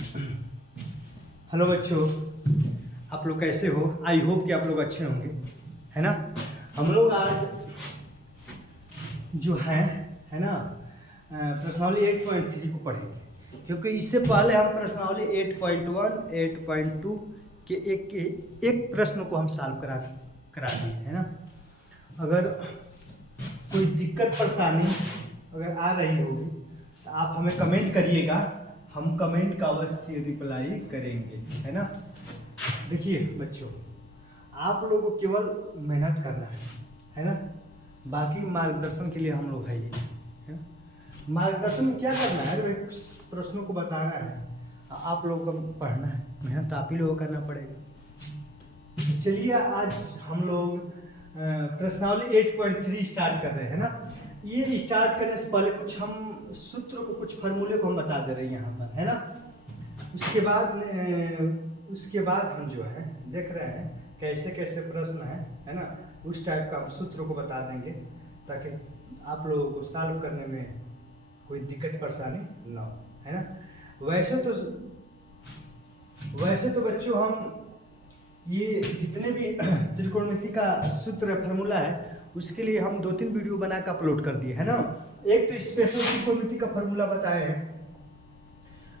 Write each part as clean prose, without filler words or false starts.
Hello बच्चों, आप लोग कैसे हो? आई होप कि आप लोग अच्छे होंगे, है ना। हम लोग आज जो है ना प्रश्नावली 8.3 को पढ़ेंगे, क्योंकि इससे पहले हम प्रश्नावली 8.1, 8.2 के एक प्रश्न को हम सॉल्व करा दिए, है ना। अगर कोई दिक्कत परेशानी अगर आ रही होगी तो आप हमें कमेंट करिएगा, हम कमेंट का अवश्य रिप्लाई करेंगे, है ना। देखिए बच्चों, आप लोगों को केवल मेहनत करना है ना। बाकी मार्गदर्शन के लिए हम लोग है ही, है ना। मार्गदर्शन में क्या करना है? प्रश्नों को बताना है, आप लोगों को पढ़ना है, मेहनत आप ही लोगों को करना पड़ेगा। चलिए आज हम लोग प्रश्नावली 8.3 स्टार्ट कर रहे हैं ना। ये स्टार्ट करने से पहले कुछ हम सूत्र को, कुछ फार्मूले को हम बता दे रहे हैं यहाँ पर, है ना। उसके बाद हम जो है देख रहे हैं कैसे कैसे प्रश्न है ना। उस टाइप का हम सूत्र को बता देंगे ताकि आप लोगों को सॉल्व करने में कोई दिक्कत परेशानी ना हो, है ना। वैसे तो बच्चों हम ये जितने भी त्रिकोणमिति का सूत्र फार्मूला है उसके लिए हम 2-3 वीडियो बना कर अपलोड कर दिए, है ना। एक तो स्पेशल त्रिकोणमिति का फार्मूला बताए हैं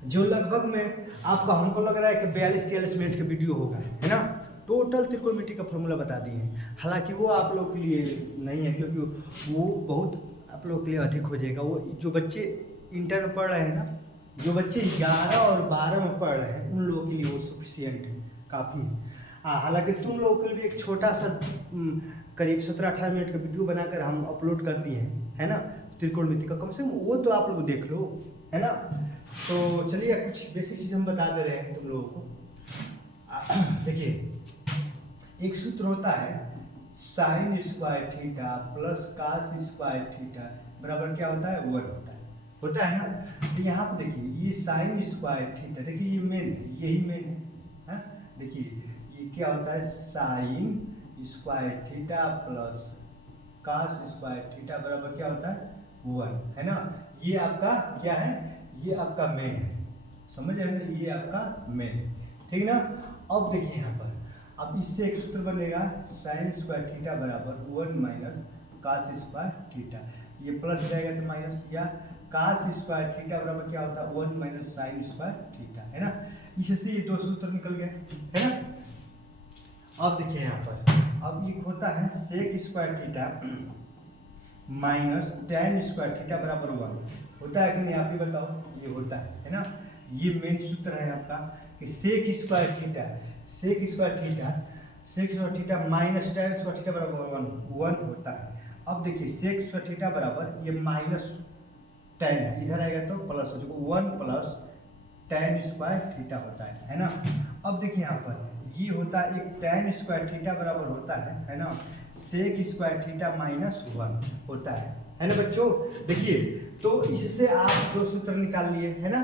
जो लगभग में आपका, हमको लग रहा है कि 42-43 मिनट का वीडियो होगा, है ना। टोटल त्रिकोणमिति का फार्मूला बता दिए हैं। हालांकि वो आप लोग के लिए नहीं है, क्योंकि वो बहुत आप लोग के लिए अधिक हो जाएगा। वो जो बच्चे इंटर में पढ़ रहे हैं ना, जो बच्चे 11 और 12 में पढ़ रहे हैं उन लोगों के लिए वो सफिशियंट है, काफ़ी है। हालांकि तुम लोगों के लिए एक छोटा सा करीब 17-18 मिनट का वीडियो बनाकर हम अपलोड कर दिए हैं, है ना। त्रिकोणमिति का कम से कम वो तो आप लोग देख लो, है ना। तो चलिए कुछ बेसिक चीज़ हम बता दे रहे हैं तुम लोगों को। देखिए एक सूत्र होता है sine square theta plus cos square theta बराबर क्या होता है? 1 होता है ना। तो यहाँ पर देखिए ये साइन स्क्वायर थीटा, देखिए ये मेन है, यही मेन है। देखिए ये क्या होता है? Sine square theta plus cos square theta बराबर क्या होता है? 1, है ना। ये आपका क्या है? ये आपका मेन है, समझ रहे हैं? ये आपका मेन है, ठीक ना। अब देखिए यहाँ पर, अब इससे एक सूत्र बनेगा साइन स्क्वायर थीटा बराबर 1 माइनस कास स्क्वायर थीटा। ये प्लस जाएगा तो माइनस, या कास स्क्वायर थीटा बराबर क्या होता है? 1 माइनस साइन स्क्वायर थीटा, है ना। इससे ये 2 सूत्र निकल गए, है ना। अब देखिए यहाँ पर, अब ये होता है sec square theta minus tan square theta बराबर 1 होता है कि नहीं? आप ही बताओ। ये होता है ना। ये मेन सूत्र है आपका कि sec square theta minus tan square theta बराबर 1 होता है। अब देखिए सेक स्क्वायर थीटा बराबर ये माइनस टेन है, इधर आएगा तो प्लस हो जाएगा, 1 प्लस टेन स्क्वायर थीटा होता है ना। अब देखिए यहाँ पर ये होता है एक टेन स्क्वायर थीटा बराबर होता है ना सेक स्क्वायर थीटा माइनस 1 होता है ना बच्चों। देखिए तो इससे आप 2 सूत्र निकाल लिए, है ना।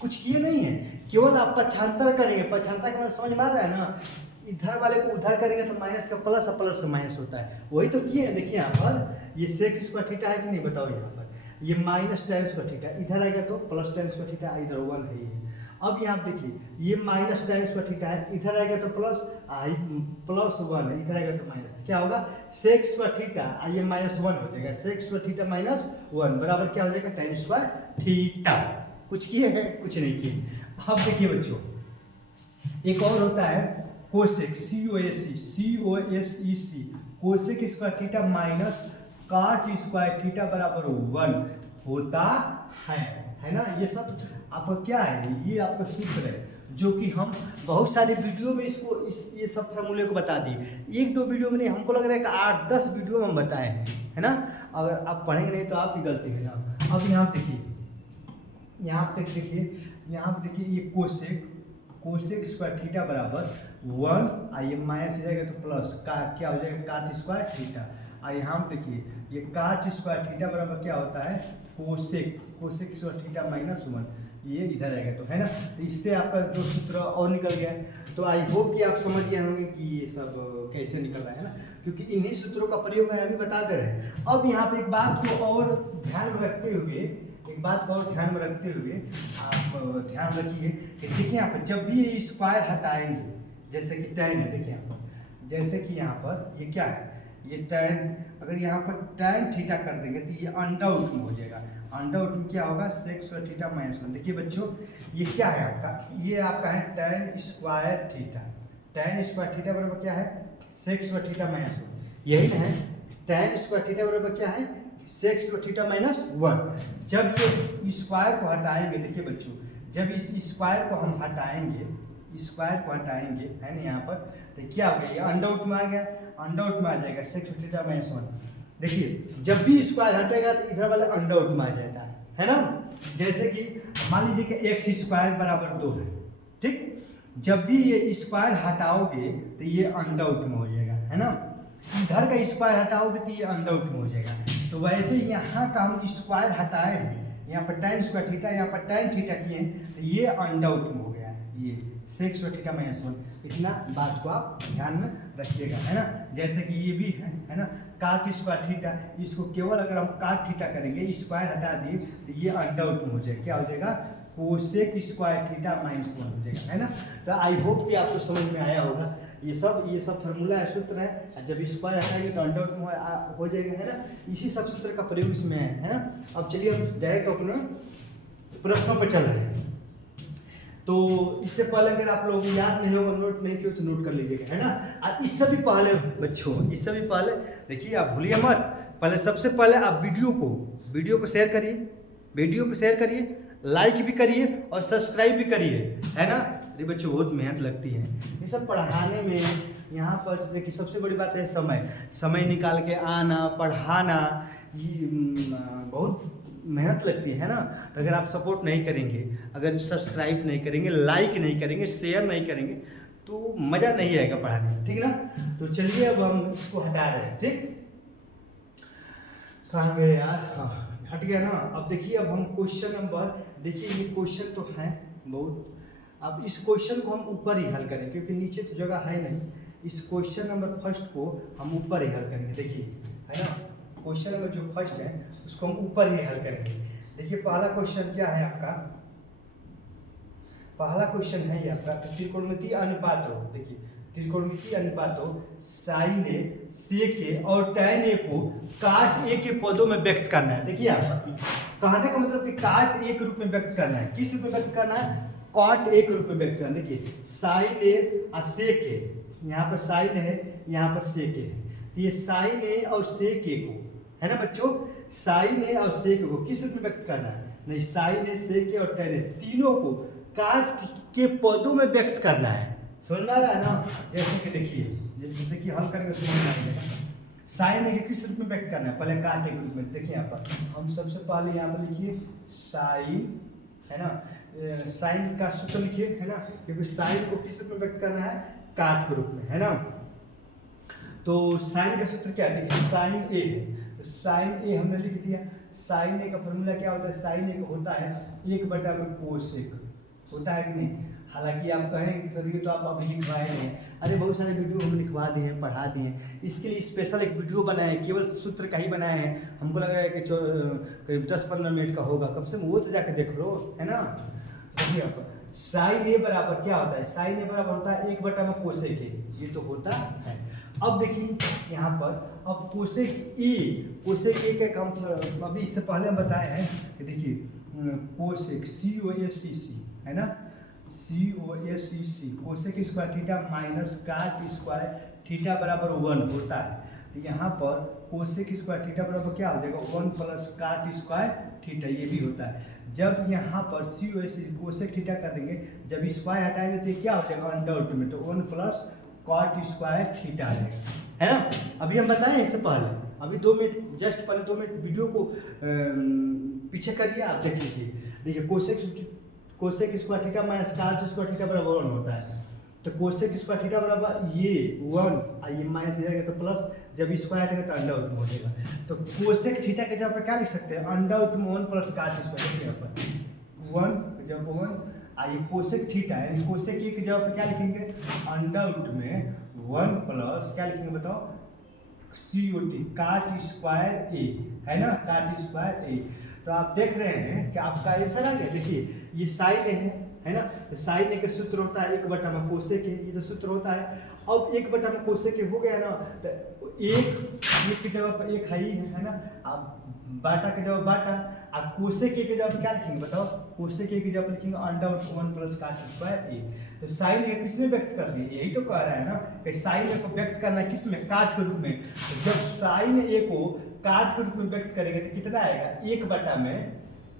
कुछ किए नहीं है, केवल आप पक्षांतर करेंगे। पक्षांतर का मतलब समझ में आ रहा है ना। इधर वाले को उधर करेंगे तो माइनस का प्लस और प्लस का माइनस होता है, वही तो किए। देखिए यहाँ पर ये सेक स्क्वायर थीटा है कि नहीं बताओ। यहाँ पर ये माइनस टेन स्क्वायर थीटा, इधर आएगा तो प्लस टेन स्क्वायर थीटा, इधर 1 है ये। अब यहाँ देखिए ये माइनस टेन स्क्वायर थीटा है, इधर आएगा तो प्लस, प्लस 1 है, इधर आएगा तो माइनस, क्या होगा? सेक स्क्वायर थीटा, ये माइनस 1 हो जाएगा। सेक स्क्वायर थीटा माइनस 1 बराबर क्या हो जाएगा? Ten square theta. कुछ किए हैं? कुछ नहीं किए। अब देखिए बच्चों एक और होता है cosec, COSEC, cosec square theta minus काट स्क्वायर थीटा बराबर 1 होता है ना। ये सब आपका क्या है? ये आपका सूत्र है जो कि हम बहुत सारे वीडियो में ये सब फार्मूले को बता दिए। 1-2 वीडियो में नहीं, हमको लग रहा है कि 8-10 वीडियो में हम बताए हैं, है ना। अगर आप पढ़ेंगे नहीं तो आपकी गलती है ना। अब यहाँ देखिए, यहाँ पे देखिए ये कोसेक स्क्वायर थीटा बराबर 1, आइए माइनस जाएगा तो प्लस का क्या हो जाएगा? काट स्क्वायर थीटा। और यहाँ देखिए ये काट स्क्वायर थीटा बराबर क्या होता है? कोसेक स्क्वायर थीटा माइनस 1, ये इधर आएगा तो, है ना। तो इससे आपका 2 सूत्र और निकल गया। तो आई होप कि आप समझ गए होंगे कि ये सब कैसे निकल रहा है ना, क्योंकि इन्हीं सूत्रों का प्रयोग है, अभी बता दे रहे हैं। अब यहाँ पे एक बात को और ध्यान में रखते हुए एक बात को और ध्यान में रखते हुए आप ध्यान रखिए कि देखिए यहाँ पर जब भी ये स्क्वायर हटाएंगे, जैसे कि tan है, देखिए यहाँ पर, जैसे कि यहाँ पर ये क्या है, ये tan, अगर यहाँ पर tan थीटा कर देंगे तो ये अंडर रूट में हो जाएगा। अंडर रूट में क्या होगा, sec स्क्वायर थीटा माइनस 1। देखिए बच्चों ये क्या है आपका, ये आपका है tan square theta. tan square theta बराबर क्या है, sec स्क्वायर थीटा माइनस 1। यही है tan स्क्वायर थीटा बराबर क्या है, sec स्क्वायर थीटा माइनस 1। जब ये स्क्वायर को हटाएंगे, देखिए बच्चों जब इस स्क्वायर को हम हटाएंगे, स्क्वायर को हटाएंगे है ना यहाँ पर, तो क्या हो गया, ये अंडर रूट में आ गया, अंडर रूट में आ जाएगा sec स्क्वायर थीटा माइनस 1। देखिए जब भी स्क्वायर हटेगा तो इधर वाला अंडर रूट में आ जाता है ना। जैसे कि मान लीजिए कि एक्स स्क्वायर बराबर 2 है, ठीक, जब भी ये स्क्वायर हटाओगे तो ये अंडर रूट में हो जाएगा, है ना। इधर का स्क्वायर हटाओगे तो ये अंडर रूट में हो जाएगा। तो वैसे ही यहाँ का हम स्क्वायर हटाए हैं, यहाँ पर tan स्क्वायर थीटा, यहाँ पर tan थीटा किए हैं, तो ये अंडर रूट में हो गया, ये sec स्क्वायर थीटा माइनस 1। इतना बात को आप ध्यान में रखिएगा, है ना। जैसे कि ये भी है ना, काट स्क्वायर थीटा, इसको केवल अगर हम काट थीटा करेंगे, स्क्वायर हटा दिए तो ये अंडर रूट में हो जाएगा, क्या हो जाएगा, कोसेक स्क्वायर थीटा माइनस 1 हो जाएगा, है ना। तो आई होप कि आपको समझ में आया होगा। ये सब फार्मूला है, सूत्र है, जब स्क्वायर हटाएंगे तो अंडर रूट में हो जाएगा, है ना। इसी सब सूत्र का प्रयोग इसमें है ना। अब चलिए हम डायरेक्ट अपने प्रश्नों पर चल रहे हैं। तो इससे पहले अगर आप लोगों को याद नहीं होगा, नोट नहीं किया तो नोट कर लीजिएगा, है ना। और इससे भी पहले बच्चों, इससे भी पहले देखिए, आप भूलिए मत, पहले सबसे पहले आप वीडियो को शेयर करिए, लाइक भी करिए और सब्सक्राइब भी करिए, है ना। अरे बच्चों बहुत मेहनत लगती है ये सब पढ़ाने में। यहाँ पर देखिए सबसे बड़ी बात है समय निकाल के आना, पढ़ाना, ये बहुत मेहनत लगती है ना। तो अगर आप सपोर्ट नहीं करेंगे, अगर सब्सक्राइब नहीं करेंगे, लाइक नहीं करेंगे, शेयर नहीं करेंगे तो मज़ा नहीं आएगा पढ़ाने में, ठीक ना। तो चलिए अब हम इसको हटा रहे हैं, ठीक। कहाँ गए यार, हाँ हट गया ना। अब देखिए, अब हम क्वेश्चन नंबर, देखिए ये क्वेश्चन तो है बहुत, अब इस क्वेश्चन को हम ऊपर ही हल करें क्योंकि नीचे तो जगह है नहीं। इस क्वेश्चन नंबर फर्स्ट को हम ऊपर ही हल करेंगे, देखिए, है ना। क्वेश्चन नंबर जो फर्स्ट है उसको हम ऊपर ही हल करेंगे। देखिए पहला क्वेश्चन क्या है आपका, पहला क्वेश्चन है ये आपका, त्रिकोणमितीय अनुपात हो। देखिए त्रिकोणमितीय अनुपात हो साइन ए सेक ए और tan ए को काट ए के पदों में व्यक्त करना है। देखिए आप कहने का मतलब कि काट ए के रूप में व्यक्त करना है। किस रूप में व्यक्त करना है, कॉट ए के रूप में व्यक्त करना है। देखिए साइन ए और सेक ए, यहाँ पर साइन है, यहाँ पर सेक ए है। ये साइन ए और सेक ए को, है ना बच्चों, साइन ए और सेक को किस रूप में व्यक्त करना है, नहीं साइन ए, सेक ए और tan ए तीनों को काट के पदों में व्यक्त करना है। समझ में आ रहा है ना। जैसे कि देखिए हल करेंगे समझ में आ जाएगा। साइन ए किस रूप में व्यक्त करना है, पहले काट के रूप में। देखिए यहाँ पर हम सबसे पहले यहाँ पर लिखिए साइन, है ना, साइन का सूत्र लिखिए, है ना, क्योंकि साइन को किस रूप में व्यक्त करना है, काट के रूप में, है ना। तो साइन का सूत्र क्या है, देखिए साइन ए है, तो साइन ए हमने लिख दिया। साइन ए का फॉर्मूला क्या होता है, साइन ए का होता है 1/cos होता है कि नहीं। हालांकि आप कहें कि सर ये तो आप अभी लिखवाए हैं, अरे बहुत सारे वीडियो हम लिखवा दिए हैं, पढ़ा दिए हैं, इसके लिए स्पेशल एक वीडियो बनाए हैं, केवल सूत्र का ही बनाए हैं। हमको लग रहा है कि करीब 10-15 मिनट का होगा, कम से कम वो तो जाकर देख लो, है ना। देखिए आप साइन ए बराबर क्या होता है, साइन ए बराबर होता है 1/cosec ए, ये तो होता है। अब देखिए यहाँ पर, अब कोसेक ए का हम अभी इससे पहले हम बताए हैं कि देखिए कोसेक COSEC, है ना, COSEC cosec square theta minus काट स्क्वायर थीटा बराबर 1 होता है। तो यहाँ पर कोसेक स्क्वायर थीटा बराबर क्या हो जाएगा, 1 प्लस काट स्क्वायर थीटा, ये भी होता है। जब यहाँ पर COSEC कोसेक थीटा कर देंगे, जब स्क्वायर हटाएंगे तो क्या हो जाएगा, अंडर रूट में, तो 1 प्लस कॉट स्क्वायर थीटा आ जाएगा, है ना। अभी हम बताएं इससे पहले, अभी 2 मिनट जस्ट पहले 2 मिनट वीडियो को पीछे करिए, आप देख लीजिए। देखिए कोसेक स्क्वायर थीटा माइनस काट स्क्वायर थीटा बराबर 1 होता है। तो कोसेक स्क्वायर थीटा बराबर ये 1 और ये माइनस जाएगा तो प्लस, जब स्क्वायर हटेगा तो अंडर रूट में हो जाएगा। तो कोसेक थीटा के जगह पर क्या लिख सकते हैं, अंडर रूट में 1 प्लस काट स्क्वायर के ऊपर 1, जब 1 ये कोसेक थीटा है, कोसेक ए की जगह पर क्या लिखेंगे, अंडर रूट में 1 प्लस क्या लिखेंगे बताओ, COT काट स्क्वायर ए, है ना, काट स्क्वायर ए। तो आप देख रहे हैं कि आपका आंसर आ गया। देखिए ये साइन है ना, साइन ए का सूत्र होता है 1/में कोसेक ए, ये जो सूत्र होता है। अब 1/में कोसेक ए हो गया ना, तो एक की जगह पर एक है ना, आप बाटा की जगह बाटा, आप कोसेक ए की जगह क्या लिखेंगे बताओ? कोसेक ए की जगह लिखेंगे √1 + cot स्क्वायर ए। तो साइन ए किसमें व्यक्त कर रही है? यही तो कह रहा है ना कि साइन ए को व्यक्त करना है किसमें? काट के रूप में। तो जब साइन ए को काट के रूप में व्यक्त करेंगे तो कितना आएगा? 1/में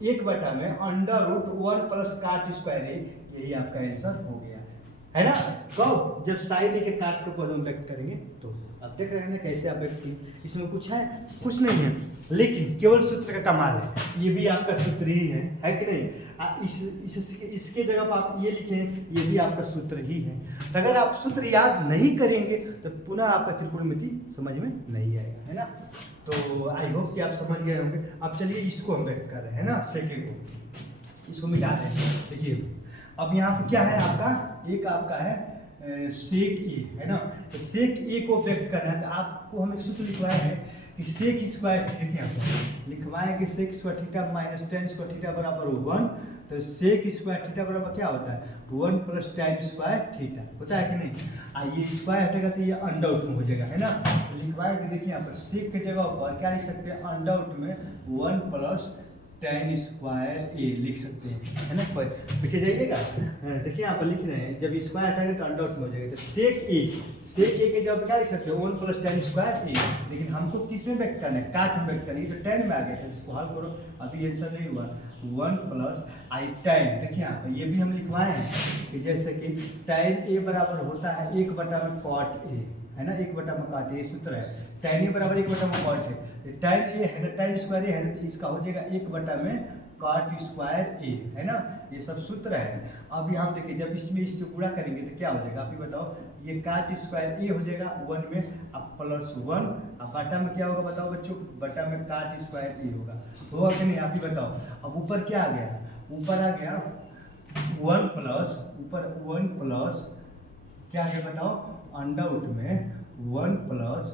√1 + cot स्क्वायर ए। यही आपका आंसर हो गया है ना। कब? जब साइन ए के काट के पद में व्यक्त करेंगे तो। अब देख रहे हैं ना कैसे आप व्यक्त किए, इसमें कुछ है? कुछ नहीं है, लेकिन केवल सूत्र का कमाल है। ये भी आपका सूत्र ही है कि नहीं? इसके जगह पर आप ये लिखें, ये भी आपका सूत्र ही है। तो अगर आप सूत्र याद नहीं करेंगे तो पुनः आपका त्रिकोणमिति समझ में नहीं आएगा, है ना। तो आई होप कि आप समझ गए होंगे। अब चलिए इसको हम व्यक्त कर रहे हैं ना, सेके को, इसको मिटा दें। देखिए अब यहाँ पे क्या है आपका? एक आपका है सेक ए, है ना। तो सेक ए को व्यक्त करना है तो आपको हम एक सूत्र लिखवाए हैं कि सेक स्क्वायर, देखिए आप लिखवाए कि sec square theta - tan square theta बराबर 1। तो सेक स्क्वायर थीटा बराबर क्या होता है? 1 + tan स्क्वायर थीटा होता है कि नहीं? ये स्क्वायर हटेगा तो ये अंडर में हो जाएगा, है ना। तो लिखवाए कि देखिए यहाँ पर सेक की जगह पर क्या लिख सकते हैं? अंडर में 1 + tan स्क्वायर ए लिख सकते हैं, है ना। पीछे जाइएगा, देखिए यहाँ पर लिख रहे हैं जब स्क्वायर हटाएंगे तो अंडर में हो जाएगा। तो सेक ए के जब क्या लिख सकते हैं? 1 + tan स्क्वायर ए। लेकिन हमको किस में व्यक्त करना है? काट में व्यक्त करना है। तो tan में आ गया, तो इसको हल करो। अभी आंसर नहीं हुआ। 1 + tan, देखिए यहाँ पर ये भी हम लिखवाए हैं कि जैसे कि tan ए बराबर होता है 1/में cot ए, है ना। 1/में cot ए सूत्र है। tan ए बराबर 1/में cot है। tan ए है ना, tan स्क्वायर ए है ना, तो इसका हो जाएगा 1/में cot स्क्वायर ए, है ना। ये सब सूत्र है। अब यहाँ देखिए जब इसमें इससे गुणा करेंगे तो क्या हो जाएगा? आप ही बताओ। ये cot स्क्वायर ए हो जाएगा 1 में, अब +1, अब बटा में क्या होगा बताओ बच्चों? बटा में cot स्क्वायर ए होगा कि नहीं? आप ही बताओ। अब ऊपर क्या आ गया? ऊपर आ गया 1 प्लस, ऊपर 1 प्लस क्या आ गया बताओ? अंडर में 1 प्लस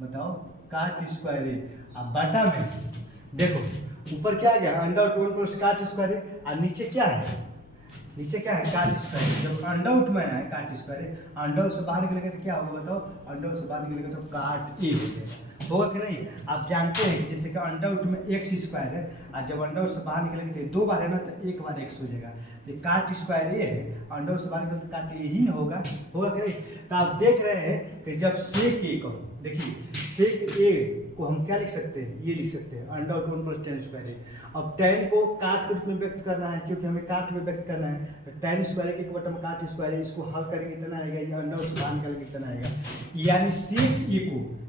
बताओ cot स्क्वायर ए। अब बाटा में देखो ऊपर क्या आ गया? अंडर 1 + cot स्क्वायर ए, और नीचे क्या है? नीचे क्या है? cot स्क्वायर ए। जब अंडर में है cot स्क्वायर ए, अंडर से बाहर निकलेगा तो क्या होगा बताओ? अंडर से बाहर निकलेगा तो cot ए हो जाएगा, होगा कि नहीं? आप जानते हैं कि जैसे कि अंडर में x स्क्वायर है, और जब अंडर से बाहर निकलेंगे तो 2 बार है ना, तो 1 बार x हो जाएगा। तो cot स्क्वायर ए है, अंडर से बाहर निकले तो cot ए ही ना होगा कि नहीं? तो आप देख रहे हैं कि जब सेक ए को, देखिए सेक ए को हम क्या लिख सकते हैं? ये लिख सकते हैं अंडर 1 + tan स्क्वायर ए। अब tan को काट के रूप में व्यक्त करना है, क्योंकि हमें काट में व्यक्त करना है। तो tan स्क्वायर के 1/में cot स्क्वायर है, इसको हल करेंगे कितना आएगा? ये अंडर से बाहर निकल के कितना आएगा? यानी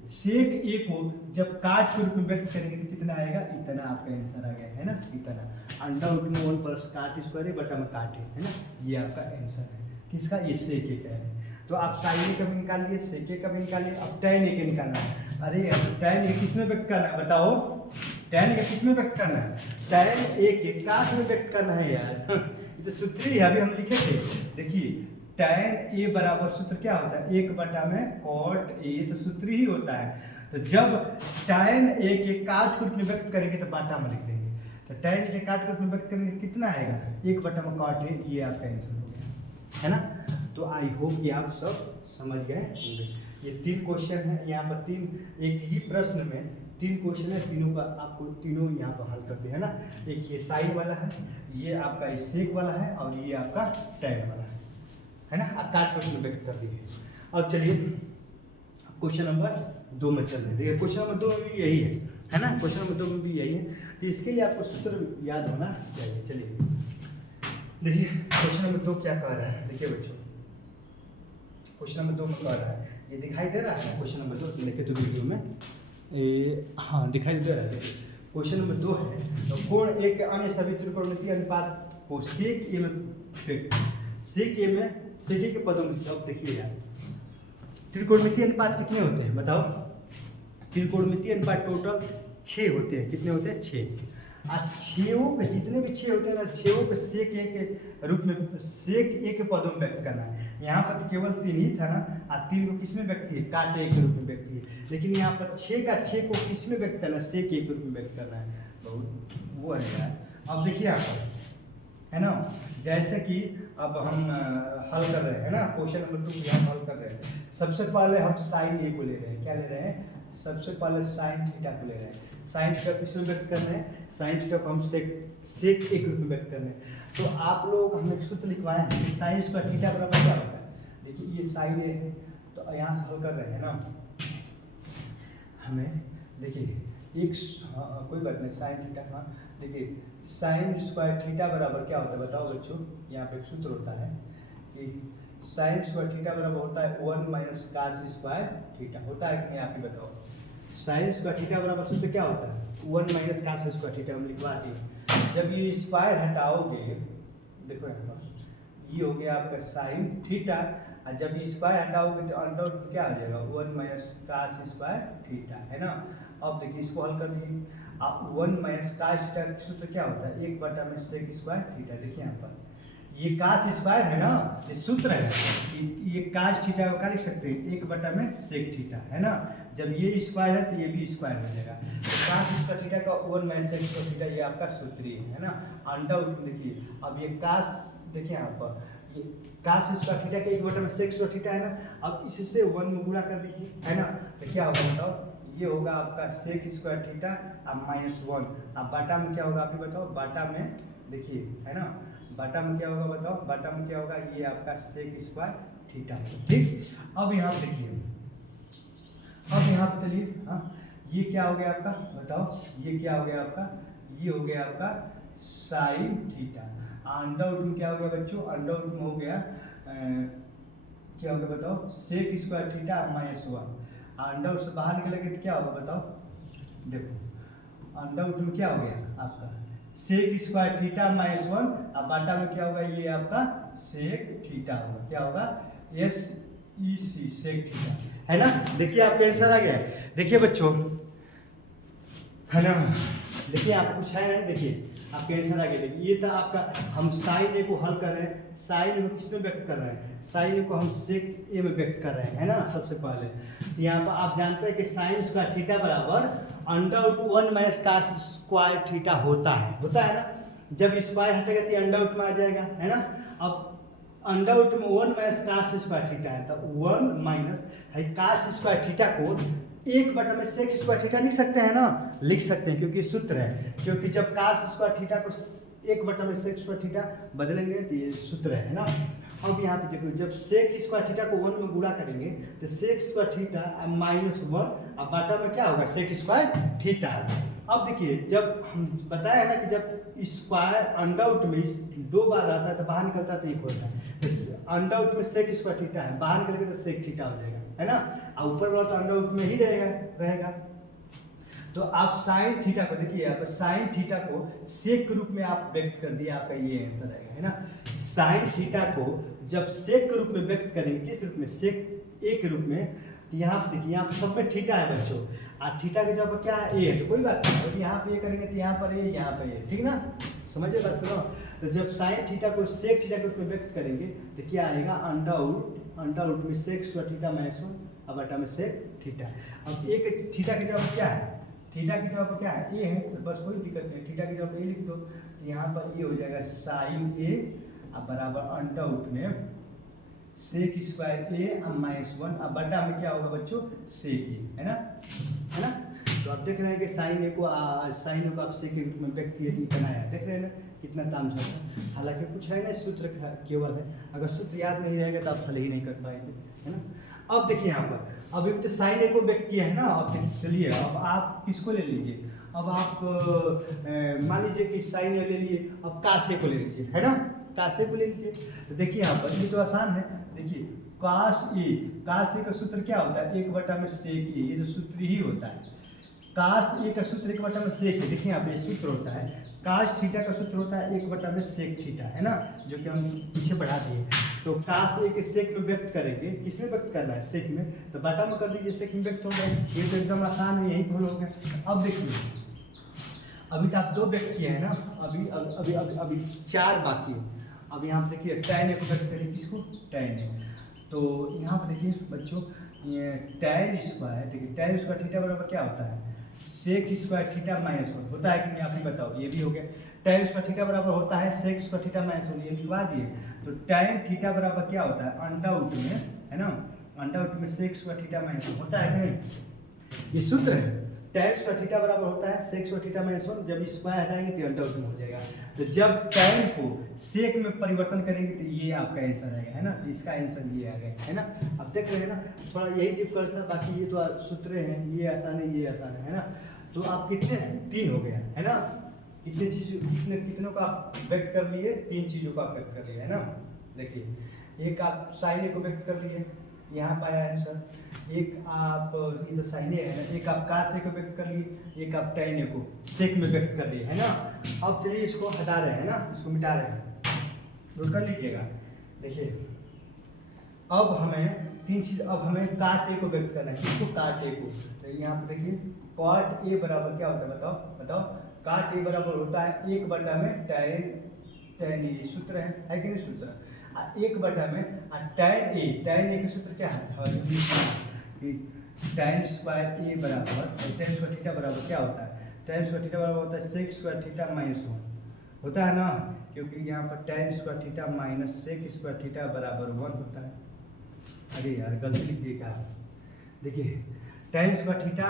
सेक ए को जब काट के रूप में व्यक्त करेंगे तो कितना आएगा? इतना आपका आंसर आ गया, है ना। इतना अंडर में 1 + cot स्क्वायर बटा में cot है ना। ये आपका आंसर है किसका? ये सेक ए का है। तो आप साइन ए का भी निकालिए, सेक ए का भी निकालिए। अब tan ए का निकालना है। अरे tan ए किस में व्यक्त करना है बताओ? tan ए किस में व्यक्त करना है? tan ए के काट में व्यक्त करना है यार। ये तो सूत्र ही अभी हम लिखे थे। देखिए tan ए बराबर सूत्र क्या होता है? 1/में cot ए, तो सूत्र ही होता है। तो जब tan ए के काट के रूप में व्यक्त करेंगे तो बाटा में लिख देंगे। तो tan ए के काट के रूप में व्यक्त करेंगे कितना आएगा? 1/में cot ए। ये आपका आंसर हो गया, है ना। तो आई होप कि आप सब समझ गए होंगे। ये 3 क्वेश्चन है यहाँ पर, 3 एक ही प्रश्न में 3 क्वेश्चन है, तीनों का आपको तीनों यहाँ पर हल करते हैं ना। एक ये साइन वाला है, ये आपका सेक वाला है, और ये आपका tan वाला है ना। आप काट के उसमें व्यक्त कर दिए। अब चलिए क्वेश्चन नंबर 2 में चल रहे हैं। देखिए क्वेश्चन नंबर 2 में भी यही है ना। क्वेश्चन नंबर 2 में भी यही है, तो इसके लिए आपको सूत्र याद होना चाहिए। चलिए देखिए क्वेश्चन नंबर 2 क्या कह रहा है। देखिए बच्चों क्वेश्चन नंबर 2 में कह रहा है, ये दिखाई दे रहा है क्वेश्चन नंबर 2? देखे तो वीडियो में हाँ दिखाई दे रहा है। देखिए क्वेश्चन नंबर 2 है, तो कोण एक अन्य सभी त्रिकोणमितीय अनुपात को सेक ए में सेक ए के पदों में। अब देखिए यार त्रिकोणमितीय अनुपात कितने होते हैं बताओ? त्रिकोणमितीय अनुपात टोटल 6 होते हैं। कितने होते हैं? 6। छेओं के जितने भी छे होते हैं ना, छेओं के सेक ए के रूप में, सेक ए के पदों में व्यक्त करना है। यहाँ पर तो केवल 3 ही था ना, 3 को किस में व्यक्त किए, काट ए के रूप में व्यक्त किए, लेकिन यहाँ पर 6 का 6 को किस में व्यक्त करना है, सेक ए के रूप में व्यक्त करना है। बहुत वो है यार। अब देखिए यहाँ पर है ना, जैसे कि अब हम हल कर रहे हैं ना, क्वेश्चन नंबर 2 हम हल कर रहे हैं। सबसे पहले हम साइन ए को ले रहे हैं, क्या ले रहे हैं, सबसे पहले साइन थीटा को ले रहे हैं। साइन थीटा किस में व्यक्त कर रहे हैं, साइन थीटा को हम सेक ए के रूप में व्यक्त कर रहे हैं। तो आप लोग हम एक सूत्र लिखवाए हैं कि साइन स्क्वायर थीटा बराबर क्या होता है। देखिए ये साइन ए है, तो यहाँ से हल कर रहे हैं ना हमें, देखिए एक कोई बात नहीं, साइन थीटा, हाँ देखिए साइन स्क्वायर थीटा बराबर क्या होता है बताओ बच्चों। यहाँ पे एक सूत्र होता है कि साइन स्क्वायर थीटा बराबर होता है 1 माइनस कास स्क्वायर थीटा, होता है कि नहीं आप ही बताओ। साइन स्क्वायर थीटा बराबर सूत्र क्या होता है, 1 माइनस कास स्क्वायर थीटा, हम लिखवा दिए। जब ये स्क्वायर हटाओगे, देखो यहाँ पर ये हो गया आपका साइन थीटा, और जब स्क्वायर हटाओगे तो अंडर क्या आ जाएगा, 1 माइनस कास स्क्वायर थीटा, है ना। अब देखिए इसको हल कर दिए, आप 1 माइनस कास थीटा का सूत्र क्या होता है, 1 बटा में सेक स्क्वायर थीटा। देखिए यहाँ पर ये कास स्क्वायर है ना, ये सूत्र है कि ये कास थीटा को क्या लिख सकते हैं, 1 बटा में सेक थीटा, है ना। जब ये स्क्वायर है तो ये भी स्क्वायर हो जाएगा। तो कास स्क्वायर थीटा का 1 माइनस सेक स्क्वायर थीटा ये आपका सूत्र है ना। अंडर रूट देखिए, अब ये कास देखिए यहाँ पर ये कास स्क्वायर थीटा का 1 बटा में सेक स्क्वायर थीटा है ना। अब इससे 1 में गुणा कर दीजिए, है ना, तो क्या होगा बताओ, ये होगा आपका सेक स्क्वायर थीटा अब -1। अब बाटा में क्या होगा आप ही बताओ, बाटा में देखिए है ना, बाटा में क्या होगा बताओ, बाटा में क्या होगा, ये आपका सेक स्क्वायर थीटा, ठीक। अब यहाँ पे देखिए, अब यहाँ पे चलिए, हाँ ये क्या हो गया आपका बताओ, ये क्या हो गया आपका, ये हो गया आपका साइन थीटा। अंडर रूट में क्या हो गया बच्चों, अंडर रूट में हो गया क्या हो गया बताओ, sec square theta -1। Under root से बाहर निकलेंगे तो क्या होगा बताओ, देखो अंडर रूट में क्या हो गया आपका सेक स्क्वायर थीटा -1, अब बाटा में क्या होगा, ये आपका सेक थीटा होगा, क्या होगा SEC सेक थीटा, है ना। देखिए आपका आंसर आ गया है। देखिए बच्चों है ना, देखिए आपको कुछ है ना, देखिए आपके आंसर आ गया। देखिए ये था आपका, हम साइन ए को हल कर रहे हैं, साइन ए को किस में व्यक्त कर रहे हैं, साइन ए को हम सेक ए में व्यक्त कर रहे हैं, है ना। सबसे पहले यहाँ पर आप जानते हैं कि साइन स्क्वायर थीटा बराबर under root 1 minus cos square theta होता है ना। जब स्क्वायर हटेगा तो अंडर रूट में आ जाएगा, है ना। अब अंडर रूट में 1 माइनस कास स्क्वायर थीटा है, तो 1 माइनस कास स्क्वायर थीटा को 1 बटा में सेक स्क्वायर थीटा लिख सकते हैं ना, लिख सकते हैं क्योंकि सूत्र है। क्योंकि जब कास स्क्वायर थीटा को 1 बटा में सेक स्क्वायर थीटा बदलेंगे तो ये सूत्र है ना। अब यहाँ पे देखो, जब सेक स्क्वायर थीटा को 1 में गुणा करेंगे तो सेक स्क्वायर थीटा -1, अब बाटा में क्या होगा, सेक स्क्वायर थीटा। अब देखिए जब हम बताया ना कि जब स्क्वायर अंडर रूट में 2 बार रहता है तो बाहर निकलता है तो 1 होता है। अंडर रूट में सेक स्क्वायर थीटा है, बाहर निकलेगा तो सेक थीटा हो जाएगा, है ना। और ऊपर वाला तो अंडर रूट में ही रहेगा। तो आप साइन थीटा को देखिए, यहाँ पर साइन थीटा को सेक के रूप में आप व्यक्त कर दिया, आपका ये आंसर आएगा, है ना। साइन थीटा को जब सेक के रूप में व्यक्त करेंगे, किस रूप में, सेक ए के रूप में, तो यहाँ पे देखिए, यहाँ पे सब में थीटा है बच्चों, और थीटा के जब क्या है ए है, तो कोई बात नहीं, तो यहाँ पे ये करेंगे तो यहाँ पर ए, यहाँ पर ए, ठीक ना, समझिए बात करो। तो जब साइन थीटा को सेक थीटा के रूप में व्यक्त करेंगे तो क्या आएगा, अंडर रूट में सेक स्क्वायर थीटा -1 अब बटा में सेक थीटा। अब एक थीटा की जगह क्या है, थीटा की जगह पर क्या है, ए है, तो बस कोई दिक्कत नहीं, थीटा की जगह पर ए लिख दो, तो यहाँ पर ये हो जाएगा साइन ए अब बराबर अंडर रूट में सेक स्क्वायर ए अब -1 अब बटा में क्या होगा बच्चों, सेक ए, है ना। तो आप देख रहे हैं कि साइन ए को आप सेक के रूप में व्यक्त किए, इतना आया, देख रहे हैं ना कितना तामझाम। हालांकि कुछ है ना, सूत्र केवल है, अगर सूत्र याद नहीं रहेगा तो आप हल ही नहीं कर पाएंगे, है ना। अब देखिए यहाँ पर अभी तो साइन ए को व्यक्त किया है ना। अब चलिए अब आप किसको ले लीजिए, अब आप मान लीजिए कि साइन ए ले लिए, अब कास ए को ले लीजिए, है ना, कास ए को ले लीजिए। तो देखिए यहाँ पर ये तो आसान है, देखिए कास ए का सूत्र क्या होता है, 1 बटा में सेक ए, ये जो सूत्र ही होता है। कास ए का सूत्र 1 बटा में सेक है, देखिए यहाँ पे सूत्र होता है, कास थीटा का सूत्र होता है 1 बटा में सेक थीटा, है ना, जो कि हम पीछे पढ़ा दिए। तो कास ए के सेक में व्यक्त करेंगे, किसमें व्यक्त करना है, सेक में, तो बटा में कर दीजिए, सेक में व्यक्त हो गया, ये तो एकदम आसान है, यही भूल हो गया। अब देखिए अभी तो आप 2 व्यक्त किए हैं ना, अभी अभी अभी अभी, अभी 4 बाकी है। अब यहाँ पर देखिए tan a को व्यक्त करिए, किसको, tan a। तो यहाँ पर देखिए बच्चों, ये tan स्क्वायर, देखिए tan स्क्वायर थीटा बराबर क्या होता है, सेक स्क्वायर थीटा -1 होता है कि नहीं, आप ही बताओ। ये भी हो गया, tan स्क्वायर थीटा बराबर होता है सेक स्क्वायर थीटा -1, ये लिखवा दिए। तो tan थीटा बराबर क्या होता है, अंडा रूट में, है ना, अंडा रूट में सेक स्क्वायर थीटा -1 होता है कि नहीं, ये सूत्र है। tan स्क्वायर थीटा बराबर होता है सेक स्क्वायर थीटा -1, जब स्क्वायर हटाएंगे तो अंडा रूट में हो जाएगा। तो जब tan को सेक में परिवर्तन करेंगे तो ये आपका आंसर आएगा, है ना। तो इसका आंसर ये आ गया, है ना। अब देख रहे हैं ना, थोड़ा यही डिफिकल्ट था, बाकी ये तो सूत्र हैं, ये आसान है, ये आसान है ना। तो आप कितने 3 हो गया, है ना। कितनों को आप व्यक्त कर लिए, 3 चीज़ों को आप व्यक्त कर लिए, है ना। देखिए एक आप साइन ए को व्यक्त कर लिए, यहाँ पाया आंसर। एक आप ये तो साइन ए है ना, एक आप कास ए को व्यक्त कर लिए, एक आप tan ए को सेक में व्यक्त कर लिए, है ना। अब चलिए इसको हटा रहे हैं ना, इसको मिटा रहे हैं, नोट कर लीजिएगा। देखिए अब हमें 3 चीज, अब हमें काट ए को व्यक्त करना है, किसको, काट ए को। तो यहाँ पे देखिए कॉट ए बराबर क्या होता है, बताओ। काट ए बराबर होता है 1 में tan ए, सूत्र है कि नहीं सूत्र। 1 में tan ए का सूत्र क्या है, tan स्क्वायर ए बराबर, tan स्क्वायर थीटा बराबर क्या होता है, tan स्क्वायर थीटा बराबर होता है सेक स्क्वायर थीटा -1 होता है ना, क्योंकि यहाँ पर tan square theta minus sec square theta बराबर 1 होता है। अरे यार गलती लिख दिए क्या, देखिए tan स्क्वायर थीटा,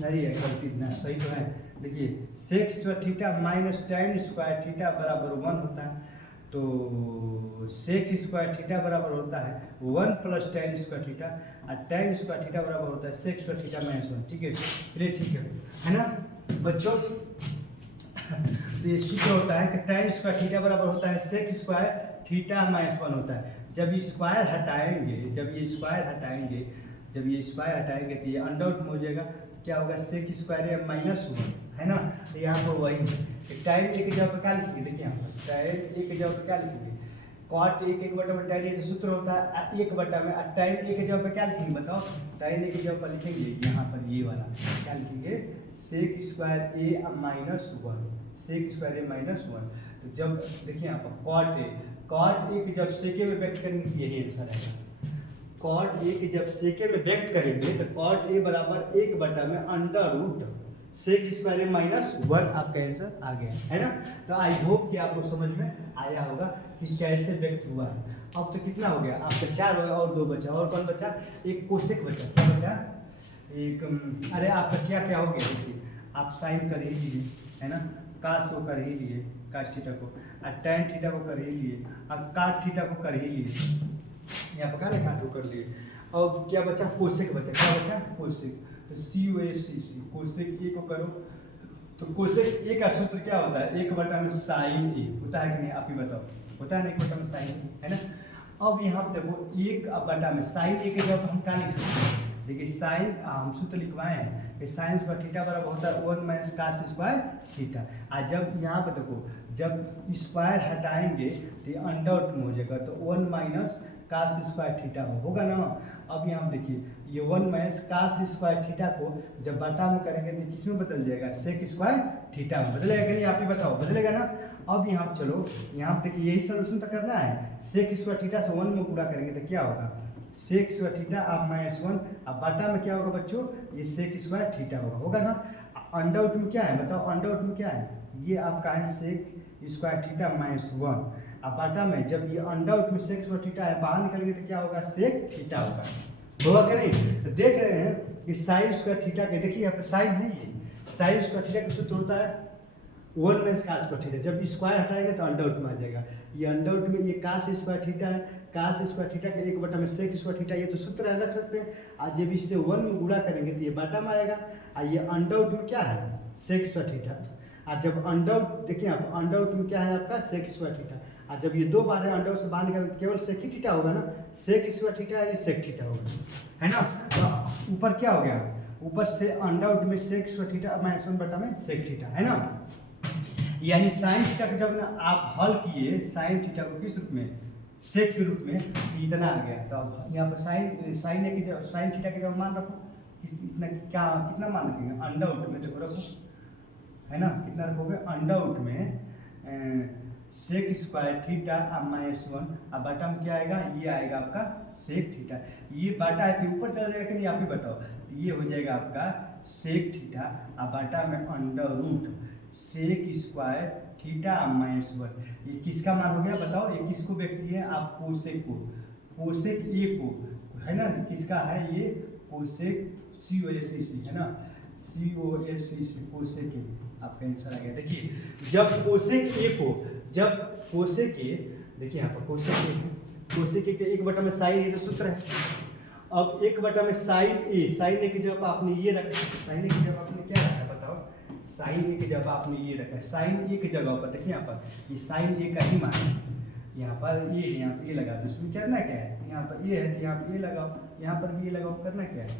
नहीं है गलती ना, सही तो है। देखिए sec square theta minus tan square theta बराबर 1 होता है। तो सेक स्क्वायर थीटा बराबर होता है 1 प्लस tan स्क्वायर थीटा, और tan स्क्वायर थीटा बराबर होता है सेक स्क्वायर थीटा -1। ठीक है, चलिए ठीक है ना बच्चों। तो ये सूत्र होता है कि tan स्क्वायर थीटा बराबर होता है सेक स्क्वायर थीटा -1 होता है। जब ये स्क्वायर हटाएंगे, जब ये स्क्वायर हटाएंगे तो ये अंडर रूट में हो जाएगा। क्या होगा, सेक स्क्वायर -1, है ना। तो यहाँ पर वही tan ए की जगह पर क्या लिखेंगे, देखिए यहाँ पर tan ए की जगह पर क्या लिखेंगे, कॉट 1/1 tan ए जो सूत्र होता है 1 में, tan ए की जगह पर क्या लिखेंगे बताओ, tan ए की जगह पर लिखेंगे यहाँ पर ये वाला क्या लिखेंगे, सेक स्क्वायर ए -1, सेक स्क्वायर ए -1। तो जब देखिए यहाँ पर कॉट ए की जब सेके में व्यक्त करेंगे तो यही आंसर आएगा। कॉट ए की जब सेके में व्यक्त करेंगे तो कॉट ए बराबर 1 में अंडर रूट सेक स्क्वायर ए -1 आपका आंसर आ गया, है ना। तो आई होप कि आपको समझ में आया होगा कि कैसे व्यक्त हुआ है। अब तो कितना हो गया आपका, 4 हो गया, और 2 बचा, और कौन बचा, एक कोसेक बचा। क्या बचा, एक, अरे आपका क्या क्या हो गया, देखिए आप साइन कर ही लिए, है ना, कास को कर ही लिए, कास थीटा को, और tan थीटा को कर ही लिए, और काट थीटा को कर ही लिए, यहाँ पर क्या काट को कर लिए। अब क्या बचा, कोसेक बचा। क्या बचा, कोसेक। तो COSEC, कोसेक ए को करो। तो कोसेक ए का सूत्र क्या होता है, 1 में साइन ए होता है कि नहीं, आप ही बताओ, होता है ना 1 में साइन ए, है ना। अब यहाँ पर देखो 1 में साइन ए के जगह हम क्या लिख सकते हैं, देखिए साइन, हम सूत्र लिखवाए हैं कि साइन स्क्वायर थीटा बराबर होता है 1 माइनस कास स्क्वायर थीटा। और जब यहाँ पर देखो जब स्क्वायर हटाएंगे तो ये अंडर रूट में हो जाएगा, तो 1 माइनस कास स्क्वायर थीटा होगा ना। अब यहाँ देखिए ये 1 माइनस कास स्क्वायर थीटा को जब बटा में करेंगे तो किस में बदल जाएगा, सेक स्क्वायर थीटा में बदलेगा कि नहीं, आप ही बताओ, बदलेगा ना। अब यहाँ चलो, यहाँ देखिए यही सोल्यूशन तो करना है, सेक स्क्वायर थीटा से 1 में गुणा करेंगे तो क्या होगा, सेक स्क्वायर थीटा आप -1, अब बटा में क्या होगा बच्चों, ये सेक स्क्वायर थीटा होगा ना। अंडर रूट में क्या है बताओ, अंडर रूट में क्या है, ये आपका है सेक स्क्वायर थीटा -1। अब बाटा में जब ये अंडर रूट में सेक स्क्वायर थीटा है, बाहर निकलेंगे तो क्या होगा, सेक थीटा होगा कि नहीं। तो देख रहे हैं कि साइन स्क्वायर थीटा के, देखिए यहाँ पे साइन है, ये साइन स्क्वायर थीटा का सूत्र होता है 1 माइनस कास स्क्वायर थीटा। जब स्क्वायर हटाएंगे तो अंडर रूट में आ जाएगा। ये अंडर रूट में ये कास स्क्वायर थीटा है, कास स्क्वायर थीटा के 1 में सेक स्क्वायर थीटा, ये तो सूत्र है, रख सकते हैं। आज जब इससे 1 में गुणा करेंगे तो ये बाटा में आएगा, और ये अंडर रूट में क्या है, सेक स्क्वायर थीटा। और जब अंडर, देखिए आप अंडर रूट में क्या है आपका, सेक स्क्वायर थीटा। और जब ये 2 बार है अंडर रूट से बाहर निकालेंगे केवल सेक ही थीटा होगा ना, सेक स्क्वायर थीटा है, ये सेक थीटा होगा, है ना। तो ऊपर क्या हो गया, ऊपर से अंडर रूट में सेक स्क्वायर थीटा -1 बटा में सेक थीटा, है ना। यानी साइन थीटा को जब ना आप हल किए, साइन थीटा को किस रूप में, सेक के रूप में, इतना आ गया। तो अब यहाँ पर साइन की जब साइन थीटा के जब मान रखो, इतना क्या कितना मान रखेंगे, अंडर रूट में देखो रखो, है ना, कितना रखोगे अंडर रूट में सेक स्क्वायर थीटा अब -1 अब बाटा में क्या आएगा, ये आएगा आपका सेक थीटा। ये बाटा है तो ऊपर चला जाएगा कि नहीं आप ही बताओ। तो ये हो जाएगा आपका सेक थीटा अब बाटा में under root sec square theta अब -1। ये किसका मान हो गया बताओ, ये किसको व्यक्ति है, आप कोसेक को, कोसेक ए को, है ना, किसका है ये कोसेक COSEC है ना, COSEC कोसेक ए, आपका आंसर आ गया। देखिए जब कोसेक ए को, जब कोसेक ए, देखिए यहाँ पर कोसेक ए के 1 बटा में साइन ए तो सूत्र है। अब 1 बटा में साइन ए की जगह आपने ये रखा, साइन ए की जगह आपने क्या रखा बताओ, साइन ए की जगह आपने ये रखा, साइन ए की जगह पर देखिए यहाँ पर ये साइन ए का ही मान है, यहाँ पर ये, यहाँ पर ये लगा दो, इसमें करना क्या है, यहाँ पर ये है तो यहाँ पर ये लगाओ, यहाँ पर भी ये लगाओ, करना क्या है,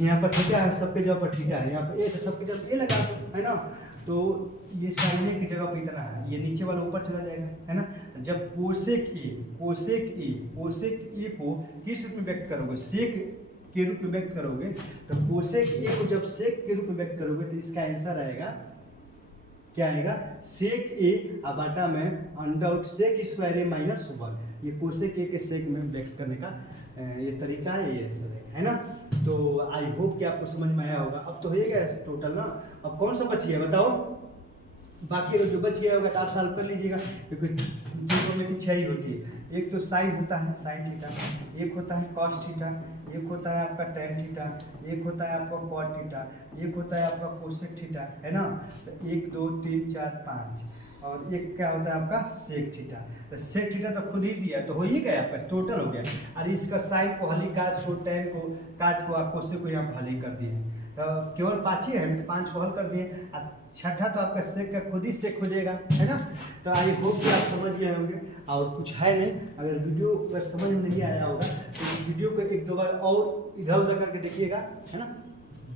यहाँ पर थीटा है, सबके जगह पर थीटा है, यहाँ पर ए तो सबके जगह ए लगा दो, है ना। तो ये साइन ए की जगह पर इतना है, ये नीचे वाला ऊपर चला जाएगा, है ना। जब कोसेक ए को किस रूप में व्यक्त करोगे, सेक के रूप में व्यक्त करोगे, तो कोसेक ए को जब सेक के रूप में व्यक्त करोगे तो इसका आंसर आएगा क्या आएगा, सेक ए अब बाटा में अंडर रूट सेक स्क्वायर ए -1। ये कोसेक ए के सेक में व्यक्त करने का ये तरीका है, ये आंसर है ना। तो आई होप कि आपको समझ में आया होगा। अब तो हो गया टोटल ना, अब कौन सा बच गया बताओ, बाकी जो बच गया होगा तो आप सॉल्व कर लीजिएगा, क्योंकि त्रिकोणमिति 6 ही होती है। एक तो साइन होता है साइन थीटा, एक होता है कॉस थीटा, एक होता है आपका टैन थीटा, एक होता है आपका कॉट थीटा, एक होता है आपका कोसेक थीटा, है ना। तो 1 2 3 4 5 और एक क्या होता है आपका सेक थीटा। तो सेक थीटा तो खुद ही दिया, तो हो ही गया आपका, टोटल हो गया। और इसका साइन को हली, कास को, टैन को, काट को, आप कोसेक को यहाँ पर हली कर दिए, तो केवल 5 ही है, 5 को हल कर दिए। छठा तो आपका सेक का खुद ही सेक हो जाएगा, है ना। तो आई होप कि आप समझ गए होंगे, और कुछ है नहीं। अगर वीडियो अगर समझ में नहीं आया होगा तो इस वीडियो को 1 2 बार और इधर उधर करके देखिएगा, है ना,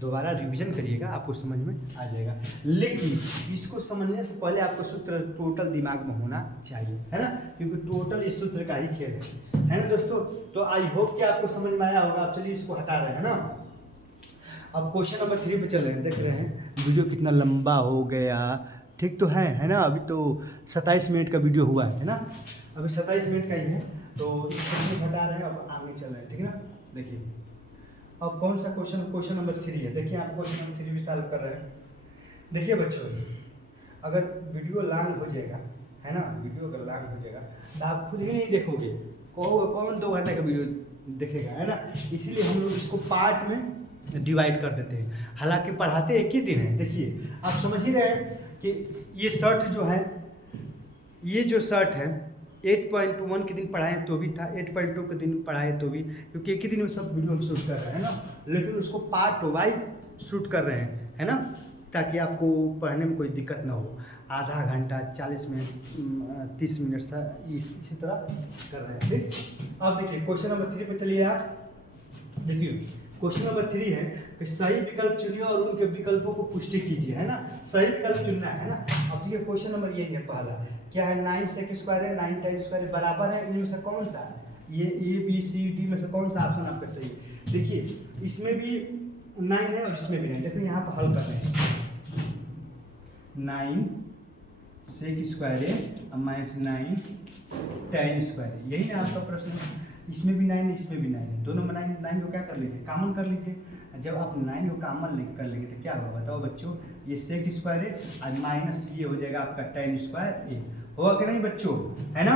दोबारा रिवीजन करिएगा, आपको समझ में आ जाएगा। लेकिन इसको समझने से पहले आपको सूत्र टोटल दिमाग में होना चाहिए, है ना, क्योंकि टोटल इस सूत्र का ही खेल है ना दोस्तों। तो आई होप कि आपको समझ में आया होगा। आप चलिए इसको हटा रहे हैं ना, अब क्वेश्चन नंबर 3 पे चल रहे हैं। देख रहे हैं वीडियो कितना लंबा हो गया, ठीक तो है ना। अभी तो 27 मिनट का वीडियो हुआ है ना, अभी 27 मिनट का ही है। तो इसको हटा रहे हैं, अब आगे चल रहे हैं, ठीक है ना। देखिए अब कौन सा क्वेश्चन नंबर 3 है। देखिए आप क्वेश्चन नंबर 3 भी सॉल्व कर रहे हैं। देखिए बच्चों, अगर वीडियो लॉन्ग हो जाएगा, है ना, वीडियो अगर लॉन्ग हो जाएगा तो आप खुद ही नहीं देखोगे, कौन 2 घंटे का वीडियो देखेगा, है ना। इसीलिए हम लोग इसको पार्ट में डिवाइड कर देते हैं, हालांकि पढ़ाते एक ही दिन है। देखिए आप समझ ही रहे हैं कि ये शर्ट जो है, ये जो शर्ट है 8.1 के दिन पढ़ाए तो भी था, 8.2 के दिन पढ़ाए तो भी, क्योंकि एक ही दिन में सब वीडियो हम शूट कर रहे हैं ना। लेकिन उसको पार्ट वाइज शूट कर रहे हैं, है ना, ताकि आपको पढ़ने में कोई दिक्कत ना हो। आधा घंटा, 40 मिनट, 30 मिनट इसी तरह कर रहे हैं, ठीक। अब देखिए क्वेश्चन नंबर 3 पे चलिए आप। देखिए क्वेश्चन नंबर 3 है कि सही विकल्प चुनिए और उनके विकल्पों को पुष्टि कीजिए, है ना। सही विकल्प चुनना है ना। अब ये क्वेश्चन नंबर यही है, पहला क्या है, 9 सेक स्क्वायर है, 9 टैन स्क्वायर बराबर है, इनमें से कौन सा, ये ABCD में से कौन सा ऑप्शन आपका सही है। देखिए इसमें भी 9 है और इसमें भी 9। देखो यहाँ पर हल कर रहे हैं, 9 सेक स्क्वायर है -9 टैन स्क्वायर, यही ना आपका प्रश्न है। इसमें भी 9 है, इसमें भी 9 है, दोनों में 9 को क्या कर लीजिए, कॉमन कर लीजिए। जब आप 9 को कॉमन कर लेंगे तो क्या होगा बताओ बच्चों, ये सेक स्क्वायर है और माइनस ये हो जाएगा आपका टैन स्क्वायर ए, होगा कि नहीं बच्चों, है ना।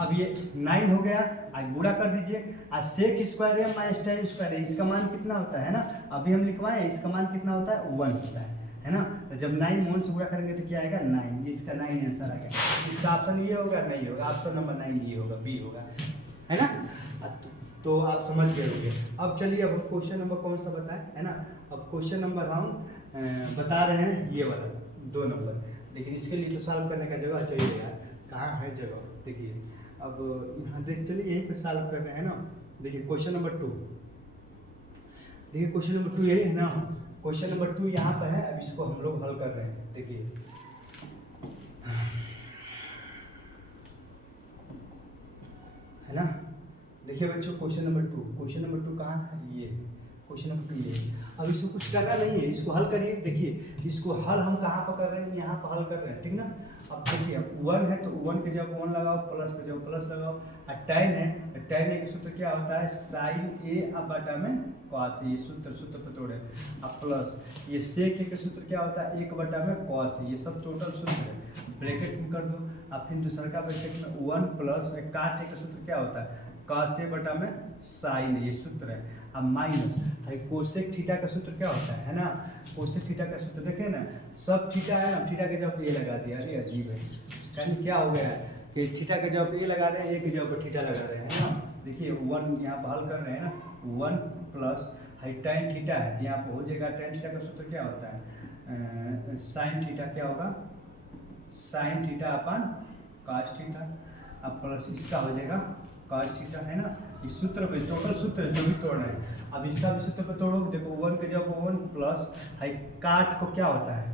अब ये 9 हो गया, आज गुणा कर दीजिए, आज सेक स्क्वायर है माइनस टैन स्क्वायर है, इसका मान कितना होता है ना, अभी हम लिखवाएं, इसका मान कितना होता है 1 होता है ना। तो जब 9 मोन से गुणा करेंगे तो क्या आएगा 9, इसका 9 आंसर आ गया। इसका ऑप्शन ये होगा, नहीं होगा, ऑप्शन नंबर 9 ये होगा, बी होगा, है ना। तो आप समझ गए होंगे। अब चलिए अब हम क्वेश्चन नंबर कौन सा बताएं, है ना। अब क्वेश्चन नंबर हम बता रहे हैं ये वाला 2 नंबर। लेकिन इसके लिए तो सॉल्व करने का जगह चाहिए यार, कहाँ है जगह। देखिए अब यहाँ देख चलिए यहीं पे सॉल्व कर रहे हैं ना। देखिए क्वेश्चन नंबर 2, देखिए क्वेश्चन नंबर 2 यही है ना, क्वेश्चन नंबर 2 यहाँ पर है। अब इसको हम लोग हल कर रहे हैं, देखिए है ना। देखिए बच्चों क्वेश्चन नंबर 2 कहाँ है, ये क्वेश्चन नंबर 2 ये। अब इसको कुछ करना नहीं है, इसको हल करिए। देखिए इसको हल हम कहाँ पर कर रहे हैं, यहाँ पर हल कर रहे हैं, ठीक ना। अब देखिए अब 1 है तो 1 के जगह 1 लगाओ, प्लस के जगह प्लस लगाओ। और tan है, tan a का सूत्र क्या होता है, sin a अब बटा में cos a, ये सूत्र पे तोड़े। अब प्लस ये sec a का सूत्र क्या होता है, 1 बटा में cos a, ये सब टोटल सूत्र है, ब्रैकेट में कर दो। अब फिर दूसरा का ब्रैकेट में 1 प्लस काट a का सूत्र क्या होता है, cos a बटा में sin a, ये सूत्र है। अब माइनस कोसेक थीटा का सूत्र क्या होता है ना, कोसेक थीटा का सूत्र देखें ना, सब थीटा है ना, थीटा के जगह ए लगा दिया। अरे अजीब है, यानी क्या हो गया है कि थीटा के जगह ए लगा रहे हैं, ए के जगह पर थीटा लगा रहे हैं ना। देखिए 1 यहाँ पर हल कर रहे हैं ना, 1 प्लस tan थीटा है तो यहाँ पर हो जाएगा, tan थीटा का सूत्र क्या होता है, sin थीटा क्या होगा, sin थीटा अपन cos थीटा। अब प्लस इसका हो जाएगा cos थीटा, है ना। इस सूत्र पे टोटल सूत्र जो भी तोड़ रहे हैं। अब इसका भी सूत्र पे तोड़ो, देखो 1 के जगह 1 प्लस काट को क्या होता है,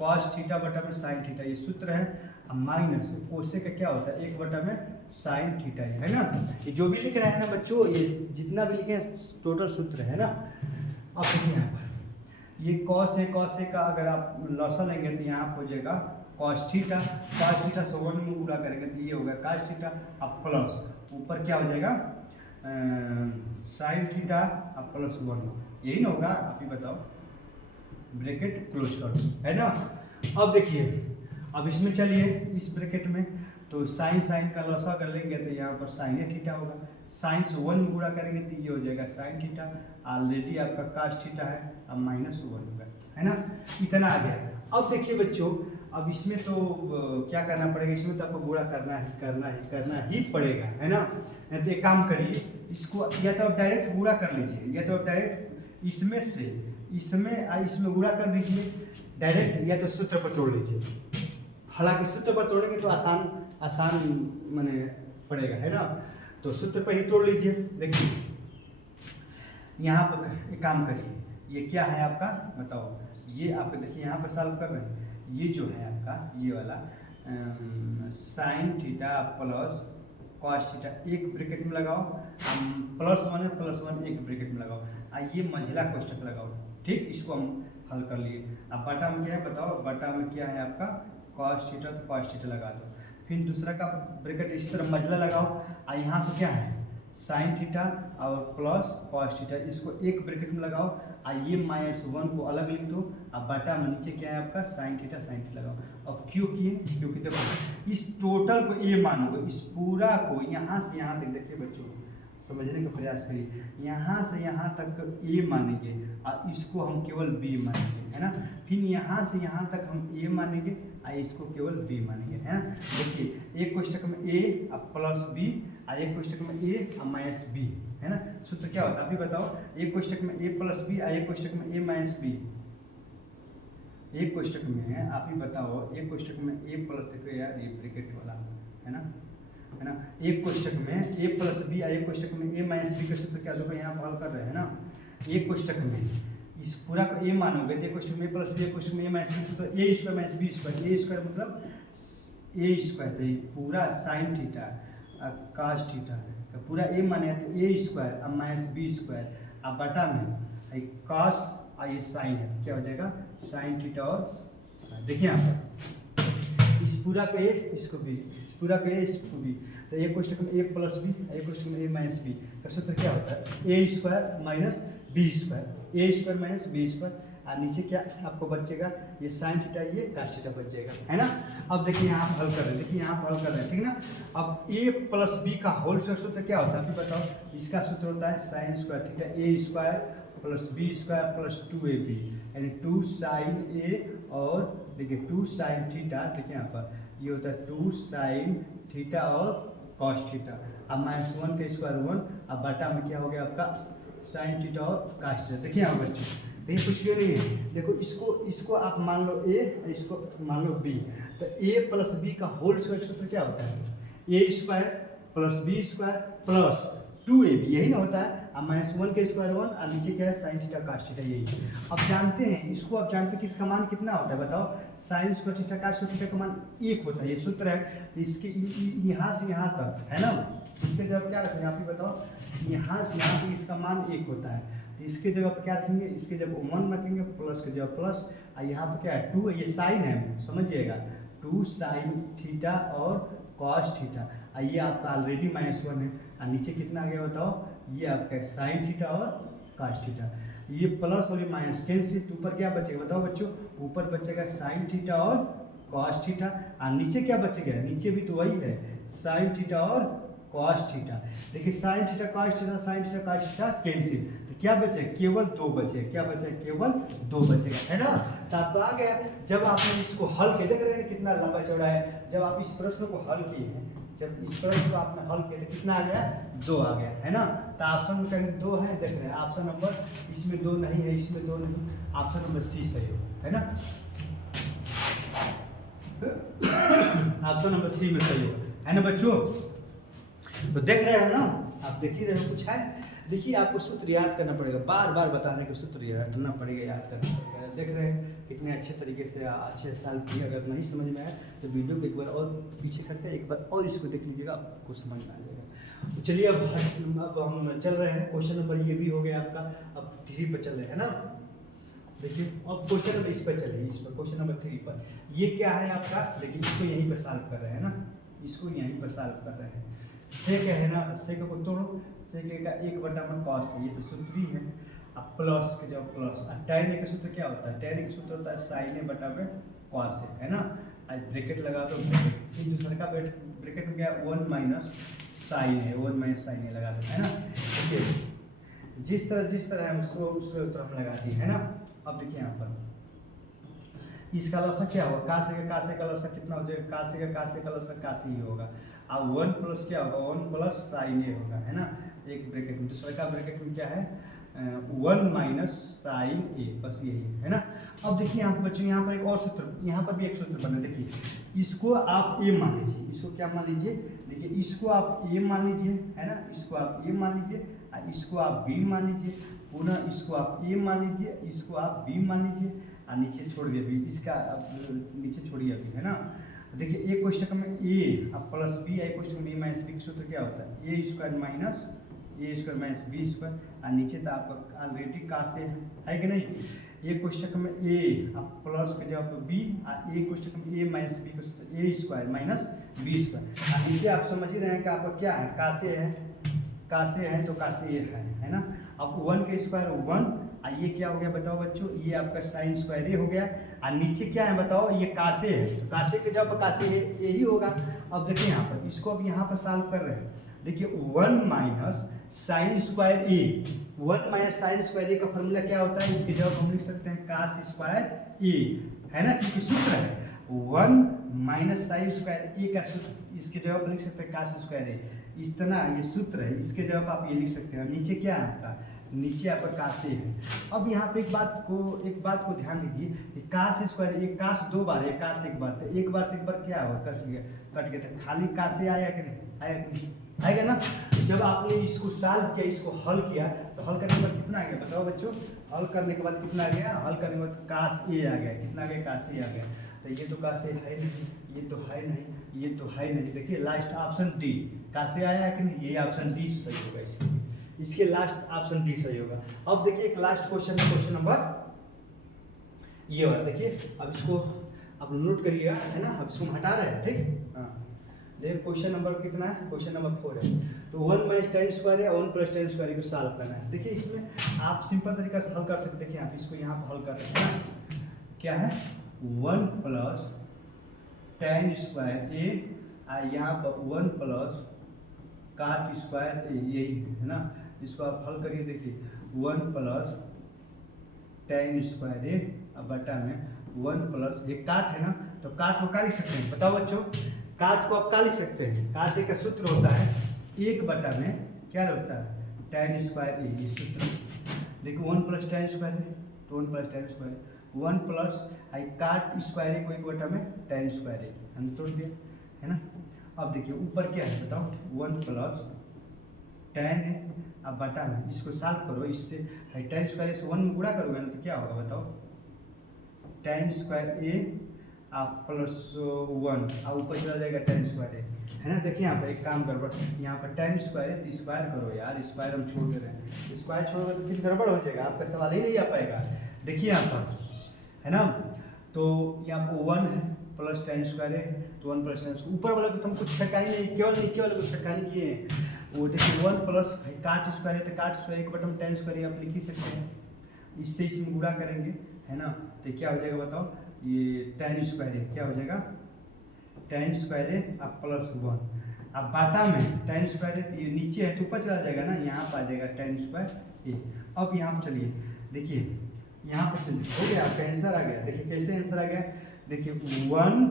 cos थीटा बटा में sin थीटा, ये सूत्र है। अब माइनस कोसेक का क्या होता है, 1 बटा में sin थीटा, है ना। ये जो भी लिख रहे हैं ना बच्चों, ये जितना भी लिखे टोटल सूत्र है ना। अब देखिए यहाँ पर ये cos a का अगर आप लॉसा लेंगे तो यहाँ पर हो जाएगा cos थीटा से 1 में गुणा करेंगे तो ये होगा cos थीटा। अब प्लस ऊपर क्या हो जाएगा, sin थीटा अब प्लस 1, यही ना होगा, आप ही बताओ। ब्रैकेट क्लोज कर दो, है ना। अब देखिए अब इसमें चलिए इस ब्रैकेट में तो साइन का लॉसा कर लेंगे तो यहाँ पर sin a थीटा होगा, साइन से 1 में गुणा करेंगे तो ये हो जाएगा sin थीटा। ऑलरेडी आपका cos थीटा है, अब माइनस 1 होगा, है ना। इतना आ गया। अब देखिए बच्चों, अब इसमें तो क्या करना पड़ेगा, इसमें तो आपको गुणा करना ही पड़ेगा, है ना। तो एक काम करिए, इसको या तो आप डायरेक्ट गुणा कर लीजिए, या तो आप डायरेक्ट इसमें से इसमें गुणा कर दीजिए डायरेक्ट, या तो सूत्र पर तोड़ लीजिए। हालांकि सूत्र पर तोड़ेंगे तो आसान माने पड़ेगा, है ना। तो सूत्र पर ही तोड़ लीजिए। देखिए यहाँ पर एक काम करिए, ये क्या है आपका बताओ, ये आपको देखिए यहाँ पर सॉल्व कर रहे हैं, ये जो है आपका ये वाला sin theta plus cos theta एक ब्रैकेट में लगाओ, +1 एक ब्रैकेट में लगाओ, ये मंझला कोष्ठक लगाओ, ठीक। इसको हम हल कर लिए। अब बटा में क्या है बताओ, बटा में क्या है आपका cos थीटा, तो cos थीटा लगा दो। फिर दूसरा का ब्रैकेट इस तरह मंझला लगाओ, यहाँ पर क्या है sin थीटा और प्लस cos थीटा, इसको एक ब्रैकेट में लगाओ, ये -1 को अलग लिख दो। अब बटा में नीचे क्या है आपका sin थीटा लगाओ। अब क्यों किए, क्योंकि देखो इस टोटल को a मानोगे, इस पूरा को यहाँ से यहाँ तक, देखिए बच्चों समझने का प्रयास करिए, यहाँ से यहाँ तक a मानेंगे और इसको हम केवल b मानेंगे, है ना। फिर यहाँ से यहाँ तक हम a मानेंगे और इसको केवल b मानेंगे, है ना। देखिए एक कोष्ठक में a प्लस b और एक कोष्ठक में a और माइनस b, है ना। सूत्र क्या होता है अभी बताओ, एक कोष्ठक में a प्लस b और एक कोष्ठक में a माइनस b। एक कोष्ठक में आप ही बताओ, एक कोष्ठक में a प्लस, देखो यार ये ब्रैकेट वाला है ना, एक कोष्ठक में a प्लस b और एक कोष्ठक में a माइनस b का सूत्र क्या होगा, यहाँ पर हल कर रहे हैं ना। एक कोष्ठक में इस पूरा को a मानोगे तो एक कोष्ठक में a प्लस b, एक कोष्ठक में a माइनस b, तो a square minus b square, a square मतलब a स्क्वायर, तो पूरा sin थीटा cos थीटा तो पूरा a माने तो a स्क्वायर अब माइनस b स्क्वायर, अब बटा में cos और ये sin है, क्या हो जाएगा sin थीटा। और देखिए यहाँ पर इस पूरा को a, इसको b, इस पूरा को a, इसको b, तो एक कोष्ठक में a प्लस b, एक कोष्ठक में a माइनस b का सूत्र क्या होता है, a square minus b square, a square minus b square, और नीचे क्या आपको बचेगा, ये sin थीटा, ये cos थीटा बच जाएगा, है ना। अब देखिए यहाँ पर हल कर रहे हैं, देखिए यहाँ पर हल कर रहे हैं, ठीक ना। अब a प्लस b का होल स्क्वायर सूत्र क्या होता है अभी बताओ, इसका सूत्र होता है sin square theta a square plus b square plus 2ab, यानी 2 sin a और देखिए 2 sin थीटा, देखिए यहाँ पर ये होता है 2 sin थीटा और cos थीटा। अब -1 का स्क्वायर 1, अब बटा में क्या हो गया आपका sin थीटा और cos थीटा। देखिए यहाँ बच्चों, देखिए कुछ क्यों नहीं है, देखो इसको आप मान लो a, इसको मान लो b, तो a प्लस b का होल स्क्वायर सूत्र क्या होता है, a square plus b square plus 2ab, यही ना होता है। अब -1 का स्क्वायर 1 और नीचे क्या है sin थीटा cos थीटा, यही। अब जानते हैं इसको, आप जानते हैं कि इसका मान कितना होता है बताओ, sin square theta cos theta का मान 1 होता है, ये सूत्र है। तो इसके यहाँ से यहाँ तक, है ना, इसके जब क्या रखें आप ही बताओ, यहाँ से यहाँ तक इसका मान 1 होता है। तो इसके जगह पर क्या रखेंगे, इसके जब 1 रखेंगे, प्लस के जगह प्लस, और यहाँ पर क्या है 2, ये साइन है समझिएगा, 2 साइन थीटा और कॉस थीटा, और ये आपका ऑलरेडी -1 है, और नीचे कितना आ गया बताओ, ये आपका साइन थीटा और कॉस थीटा, ये प्लस और ये माइनस कैंसिल, तो ऊपर क्या बचेगा बताओ बच्चों, ऊपर बचेगा साइन थीटा और कॉस थीटा, और नीचे क्या बचेगा, नीचे भी तो वही है साइन थीटा और कॉस थीटा। देखिए sine theta cos theta, sine theta cos theta cancel, तो क्या बचे, केवल 2 बचे, क्या बचे, केवल 2 बचेगा, है ना। तो आपको आ गया, जब आपने इसको हल किया, देख रहे हैं कितना लंबा चौड़ा है, जब आप इस प्रश्न को हल किए हैं, जब इस प्रश्न को आपने हल किया तो कितना आ गया, 2 आ गया, है ना। तो ऑप्शन में कहीं 2 है, देख रहे हैं ऑप्शन नंबर इसमें 2 नहीं है, इसमें 2 नहीं, ऑप्शन नंबर सी सही है ना, ऑप्शन नंबर सी में सही होगा, है ना बच्चों। तो देख रहे हैं ना, आप देख ही रहे हो, कुछ है, देखिए आपको सूत्र याद करना पड़ेगा, बार बार बताने के सूत्र याद करना पड़ेगा, याद करना पड़ेगा। देख रहे हैं कितने अच्छे तरीके से अच्छे साल किए, अगर नहीं समझ में आया तो वीडियो को एक बार और पीछे करके एक बार और इसको देख लीजिएगा, आपको समझ में आ जाएगा। तो चलिए अब हम चल रहे हैं, क्वेश्चन नंबर ये भी हो गया आपका, अब 3 पर चल रहे हैं ना। देखिए अब क्वेश्चन नंबर इस पर चलिए, इस पर क्वेश्चन नंबर 3 पर, ये क्या है आपका, देखिए इसको यहीं पर सॉल्व कर रहे हैं ना, इसको यहीं पर सॉल्व कर रहे हैं। सेक है ना, सेक को तोड़ो, सेक का 1/में कॉस है, ये तो सूत्र ही है, अब प्लस के जब प्लस, tan का सूत्र क्या होता है, tan का सूत्र होता है sin a/में cos है ना, आज ब्रैकेट लगा दो, ब्रैकेट एक दूसरे का ब्रैकेट में क्या 1 माइनस साइन है, 1 माइनस साइन है लगा दो, है ना। देखिए जिस तरह है उसको उस तरह हम लगा दिए, है ना। अब देखिए यहाँ पर इसका लसा क्या होगा, कासे का लसा कितना हो जाएगा, कासे का लसा कासे ही होगा, अब 1 प्लस क्या होगा, 1 प्लस साइन ए होगा, है ना, एक ब्रैकेट में, दूसरे का ब्रैकेट में क्या है 1 माइनस साइन ए, बस यही है ना। अब देखिए यहाँ पर बच्चों, यहाँ पर एक और सूत्र, यहाँ पर भी एक सूत्र बना, देखिए इसको आप ए मान लीजिए, इसको क्या मान लीजिए, देखिए इसको आप ए मान लीजिए, है ना, इसको आप ए मान लीजिए, इसको आप बी मान लीजिए, पुनः इसको आप ए मान लीजिए, इसको आप बी मान लीजिए, और नीचे छोड़िए बी, इसका नीचे छोड़िए अभी, है ना। देखिए एक क्वेश्चन में ए अब प्लस बी, एक क्वेश्चन में ए माइनस बी का सूत्र क्या होता है, ए स्क्वायर माइनस ए स्क्वायर माइनस बी स्क्वायर, और नीचे तो आपका ऑलरेडी का से है कि नहीं। एक क्वेश्चन में ए अब प्लस के जगह पर बी, और एक क्वेश्चन में ए माइनस बी का सूत्र ए स्क्वायर माइनस बी स्क्वायर, और नीचे आप समझ ही रहे हैं कि आपका क्या है, का से है तो का से है ना। अब 1 का स्क्वायर 1, और ये क्या हो गया बताओ बच्चों, ये आपका साइन स्क्वायर ए हो गया, और नीचे क्या है बताओ, ये कासे है, तो कासे के जब कासे है यही होगा। अब देखिए यहाँ पर इसको अब यहाँ पर सॉल्व कर रहे हैं, देखिए 1 माइनस साइन स्क्वायर ए, 1 माइनस साइन स्क्वायर ए का फॉर्मूला क्या होता है, इसके जवाब हम लिख सकते हैं कास स्क्वायर ए, है ना, क्योंकि सूत्र है 1 माइनस साइन स्क्वायर ए का सूत्र, इसके जवाब लिख सकते हैं कास स्क्वायर ए, इस तरह ये सूत्र है, इसके जवाब आप ये लिख सकते हैं। नीचे क्या है आपका, नीचे आपका कासे है। अब यहाँ पे एक बात को ध्यान दीजिए कि कास स्क्वायर, एक कास 2 बार है, कास 1 बार, तो एक बार से एक बार क्या हुआ, कट गया, तो खाली कासे आया कि नहीं, आया कि नहीं, आएगा ना। जब आपने इसको सॉल्व किया, इसको हल किया, तो हल करने के बाद कितना आ गया बताओ बच्चों, हल करने के बाद कितना आ गया, हल करने के बाद कास ए आ गया, कितना आ गया, कास ए आ गया, तो ये तो कासे है नहीं, ये तो है नहीं, ये तो है नहीं, देखिए लास्ट ऑप्शन डी, कासे आया कि नहीं, ये ऑप्शन डी सही होगा, इसके लास्ट ऑप्शन डी सही होगा। अब देखिए एक लास्ट क्वेश्चन है, क्वेश्चन नंबर ये वाला, देखिए अब इसको आप नोट करिएगा, है ना, अब इसको हम हटा रहे हैं, ठीक। हाँ देखिए क्वेश्चन नंबर कितना है, क्वेश्चन नंबर 4 है, तो 1 माइनस tan स्क्वायर है, 1 प्लस tan स्क्वायर को सॉल्व करना है। देखिए इसमें आप सिंपल तरीका से हल कर सकते हैं, देखिए आप इसको यहाँ पर हल कर सकते हैं, क्या है 1 प्लस tan स्क्वायर ए, यहाँ पर 1 प्लस काट स्क्वायर ए, यही है ना। इसको आप हल करिए, देखिए 1 प्लस tan स्क्वायर ए, अब बटा में 1 प्लस, ये काट है ना, तो काट को क्या लिख सकते हैं बताओ बच्चों, काट को आप क्या लिख सकते हैं, काट का सूत्र होता है 1 बटा में क्या होता है tan स्क्वायर ए, ये सूत्र। देखिए 1 प्लस tan स्क्वायर है, तो 1 प्लस tan स्क्वायर, 1 प्लस आई काट स्क्वायर ए को 1 बटा में tan स्क्वायर ए, हमने तोड़ दिया, है ना। अब देखिए ऊपर क्या है बताओ, 1 प्लस tan है, अब बटा में इसको सॉल्व करो, इससे है tan स्क्वायर से 1 में गुणा करोगे ना, तो क्या होगा बताओ, tan स्क्वायर ए आप +1 और ऊपर चला जाएगा tan स्क्वायर है ना। देखिए यहाँ पर एक काम गड़बड़, यहाँ पर tan स्क्वायर है तो स्क्वायर करो यार, स्क्वायर हम छोड़ दे रहे हैं, स्क्वायर छोड़ोगे तो फिर गड़बड़ हो जाएगा, आपका सवाल ही नहीं आ पाएगा। देखिए यहाँ पर है ना, तो यहाँ पर 1 है प्लस tan स्क्वायर है तो 1 प्लस tan स्क्वायर, ऊपर वाला को तो हम कुछ छटकाई नहीं, केवल नीचे वाले को छटकाने किए हैं। वो देखिए 1 प्लस काट स्क्वायर है तो काट स्क्वायर एक बटन tan स्क्वायर आप लिख ही सकते हैं, इससे इसमें गुणा करेंगे है ना, तो क्या हो जाएगा बताओ, ये tan स्क्वायर है क्या हो जाएगा, tan स्क्वायर है अब +1, अब बाटा में tan स्क्वायर है तो ये नीचे है तो ऊपर चला जाएगा ना, यहाँ पर आ जाएगा tan स्क्वायर ये। अब यहाँ पर चलिए देखिए यहाँ पर चलिए हो गया आपका आंसर आ गया। देखिए कैसे आंसर आ गया, देखिए 1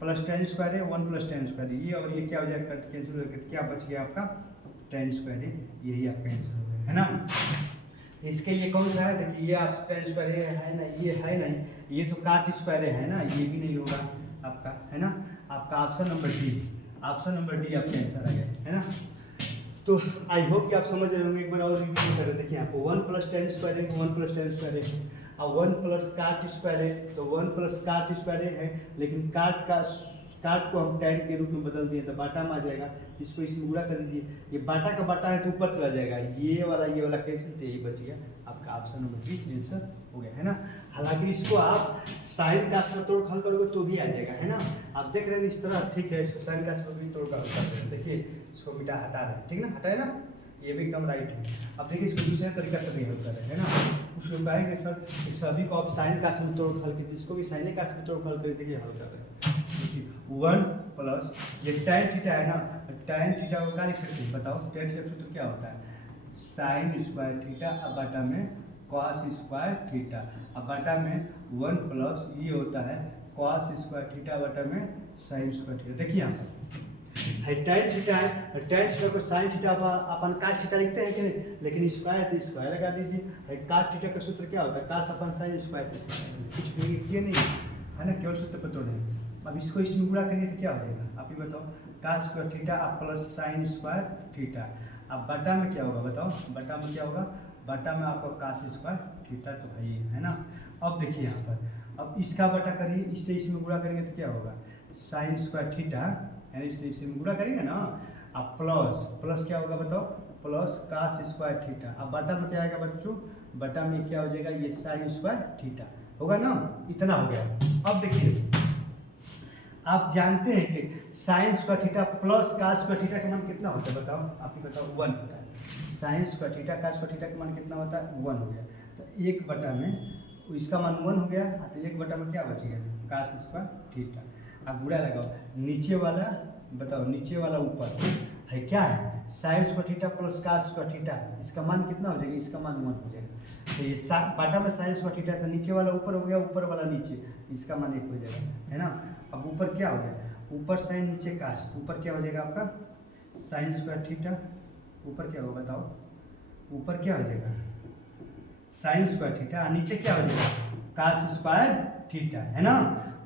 प्लस tan स्क्वायर है 1 प्लस tan स्क्वायर ये, और ये क्या हो जाएगा कट कैंसिल हो जाएगा, क्या बच गया आपका tan स्क्वायर है, यही आपका आंसर हो गया है ना। इसके ये कौन सा है, देखिए ये आप tan स्क्वायर है ना, ये है नहीं, ये तो काट स्क्वायर है ना, ये भी नहीं होगा आपका है ना। आपका option number D, option number D आपका आंसर आ गया है ना। तो आई होप कि आप समझ रहे होंगे, एक बार और रिव्यू करें। देखिए यहाँ पर 1 प्लस tan स्क्वायर है 1 प्लस tan स्क्वायर है, और 1 प्लस काट स्क्वायर है तो 1 प्लस काट स्क्वायर है, लेकिन काट को हम tan के रूप में बदल दिए तो बाटा में आ जाएगा, इसको इसमें गुणा कर दीजिए, ये बाटा का बाटा है तो ऊपर चला जाएगा, ये वाला कैंसिल तो यही बच गया आपका ऑप्शन नंबर डी आंसर हो गया है ना। हालांकि इसको आप साइन कास में तोड़ हल करोगे तो भी आ जाएगा है ना, आप देख रहे हैं इस तरह, ठीक है, इसको साइन कास में भी तोड़ कर हल करते हैं। देखिए इसको मिटा हटा रहे हैं, ठीक ना, हटाए ना, ये भी एकदम राइट है। अब देखिए इसको दूसरे तरीका से भी हल कर रहे हैं ना, कुछ लोग कहेंगे सर इस सभी को आप साइन कास में तोड़ हल कीजिए, इसको भी साइन कास में तोड़ हल कर देखिए हल कर रहे हैं। देखिए 1 प्लस ये tan थीटा है ना, tan थीटा को क्या लिख सकते हैं बताओ, tan थीटा सूत्र क्या होता है, साइन स्क्वायर थीटा अब बाटा में कॉस स्क्वायर थीटा, अब बाटा में 1 प्लस ये होता है कॉस स्क्वायर थीटा बटा में साइन स्क्वायर थीटा। देखिए यहाँ पर है tan थीटा है, tan थीटा को साइन थीटा अपन कास थीटा लिखते हैं कि नहीं, लेकिन स्क्वायर तो स्क्वायर लगा दीजिए। है काट थीटा का सूत्र क्या होता है, कास अपन साइन स्क्वायर, कुछ भी किए नहीं है ना, केवल सूत्र पर तोड़े। अब इसको इसमें गुणा करिए तो क्या हो जाएगा, आप ही बताओ, कास स्क्वायर थीटा अब प्लस साइन स्क्वायर थीटा, अब बटा में क्या होगा बताओ, बटा में क्या होगा, बटा में आपका कास स्क्वायर थीटा तो भाई है ना। अब देखिए यहाँ पर, अब इसका बटा करिए, इससे इसमें गुणा करेंगे तो क्या होगा, साइन स्क्वायर थीटा यानी इसमें गुणा करेंगे ना, अब प्लस क्या होगा बताओ, प्लस कास स्क्वायर थीटा, अब बटा में क्या आएगा बच्चों, बटा में क्या हो जाएगा, ये साइन स्क्वायर थीटा होगा ना, इतना हो गया। अब देखिए आप जानते हैं कि sine square theta plus cos square theta का मान कितना होता है बताओ, आप ही बताओ, 1 होता है। Sine square theta cos square theta का मान कितना होता है, 1 हो गया, तो 1 बटा में इसका मान 1 हो गया, तो 1 बटा में क्या बच गया, कास स्क्वायर थीटा। अब गुणा लगाओ, नीचे वाला बताओ, नीचे वाला ऊपर है क्या है, sine square theta plus cos square theta, इसका मान कितना हो जाएगा, इसका मान 1 हो जाएगा। तो ये बाटा में साइन स्क्वायर थीटा था, नीचे वाला ऊपर हो गया, ऊपर वाला नीचे, इसका मान 1 हो जाएगा है ना। अब ऊपर क्या हो गया, ऊपर साइन नीचे कास, तो ऊपर क्या हो जाएगा आपका साइन स्क्वायर थीटा, ऊपर क्या होगा बताओ, ऊपर क्या हो जाएगा साइन स्क्वायर थीटा, नीचे क्या हो जाएगा कास स्क्वायर थीटा है ना।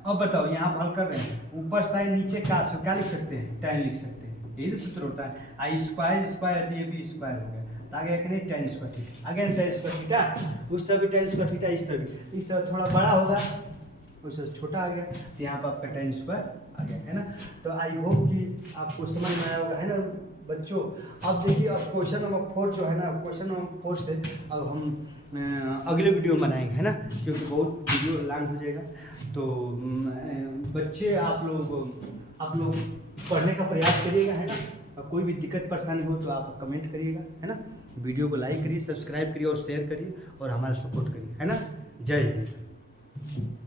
अब बताओ यहाँ हल कर रहे हैं, ऊपर साइन नीचे कास, क्या लिख सकते हैं, tan लिख सकते हैं, यही तो सूत्र होता है। आई स्क्वायर ये भी स्क्वायर हो गया, तो आ गया कि नहीं tan स्क्वायर थीटा, आ गया tan स्क्वायर थीटा, उस तरह भी tan स्क्वायर थीटा, इस तरह भी, इस तरह थोड़ा बड़ा होगा उससे छोटा आ गया, तो यहाँ पर आपका tan स्क्वायर आ गया है ना। तो आई होप कि आपको समझ में आया होगा है ना बच्चों। अब देखिए अब क्वेश्चन नंबर 4 जो है ना, क्वेश्चन नंबर 4 से अब हम अगले वीडियो में बनाएंगे है ना, क्योंकि बहुत वीडियो लॉन्ग हो जाएगा। तो बच्चे आप लोग पढ़ने का प्रयास करिएगा है ना, और कोई भी दिक्कत परेशानी हो तो आप कमेंट करिएगा है ना, वीडियो को लाइक करिए, सब्सक्राइब करिए और शेयर करिए और हमारा सपोर्ट करिए है ना। जय हिंद।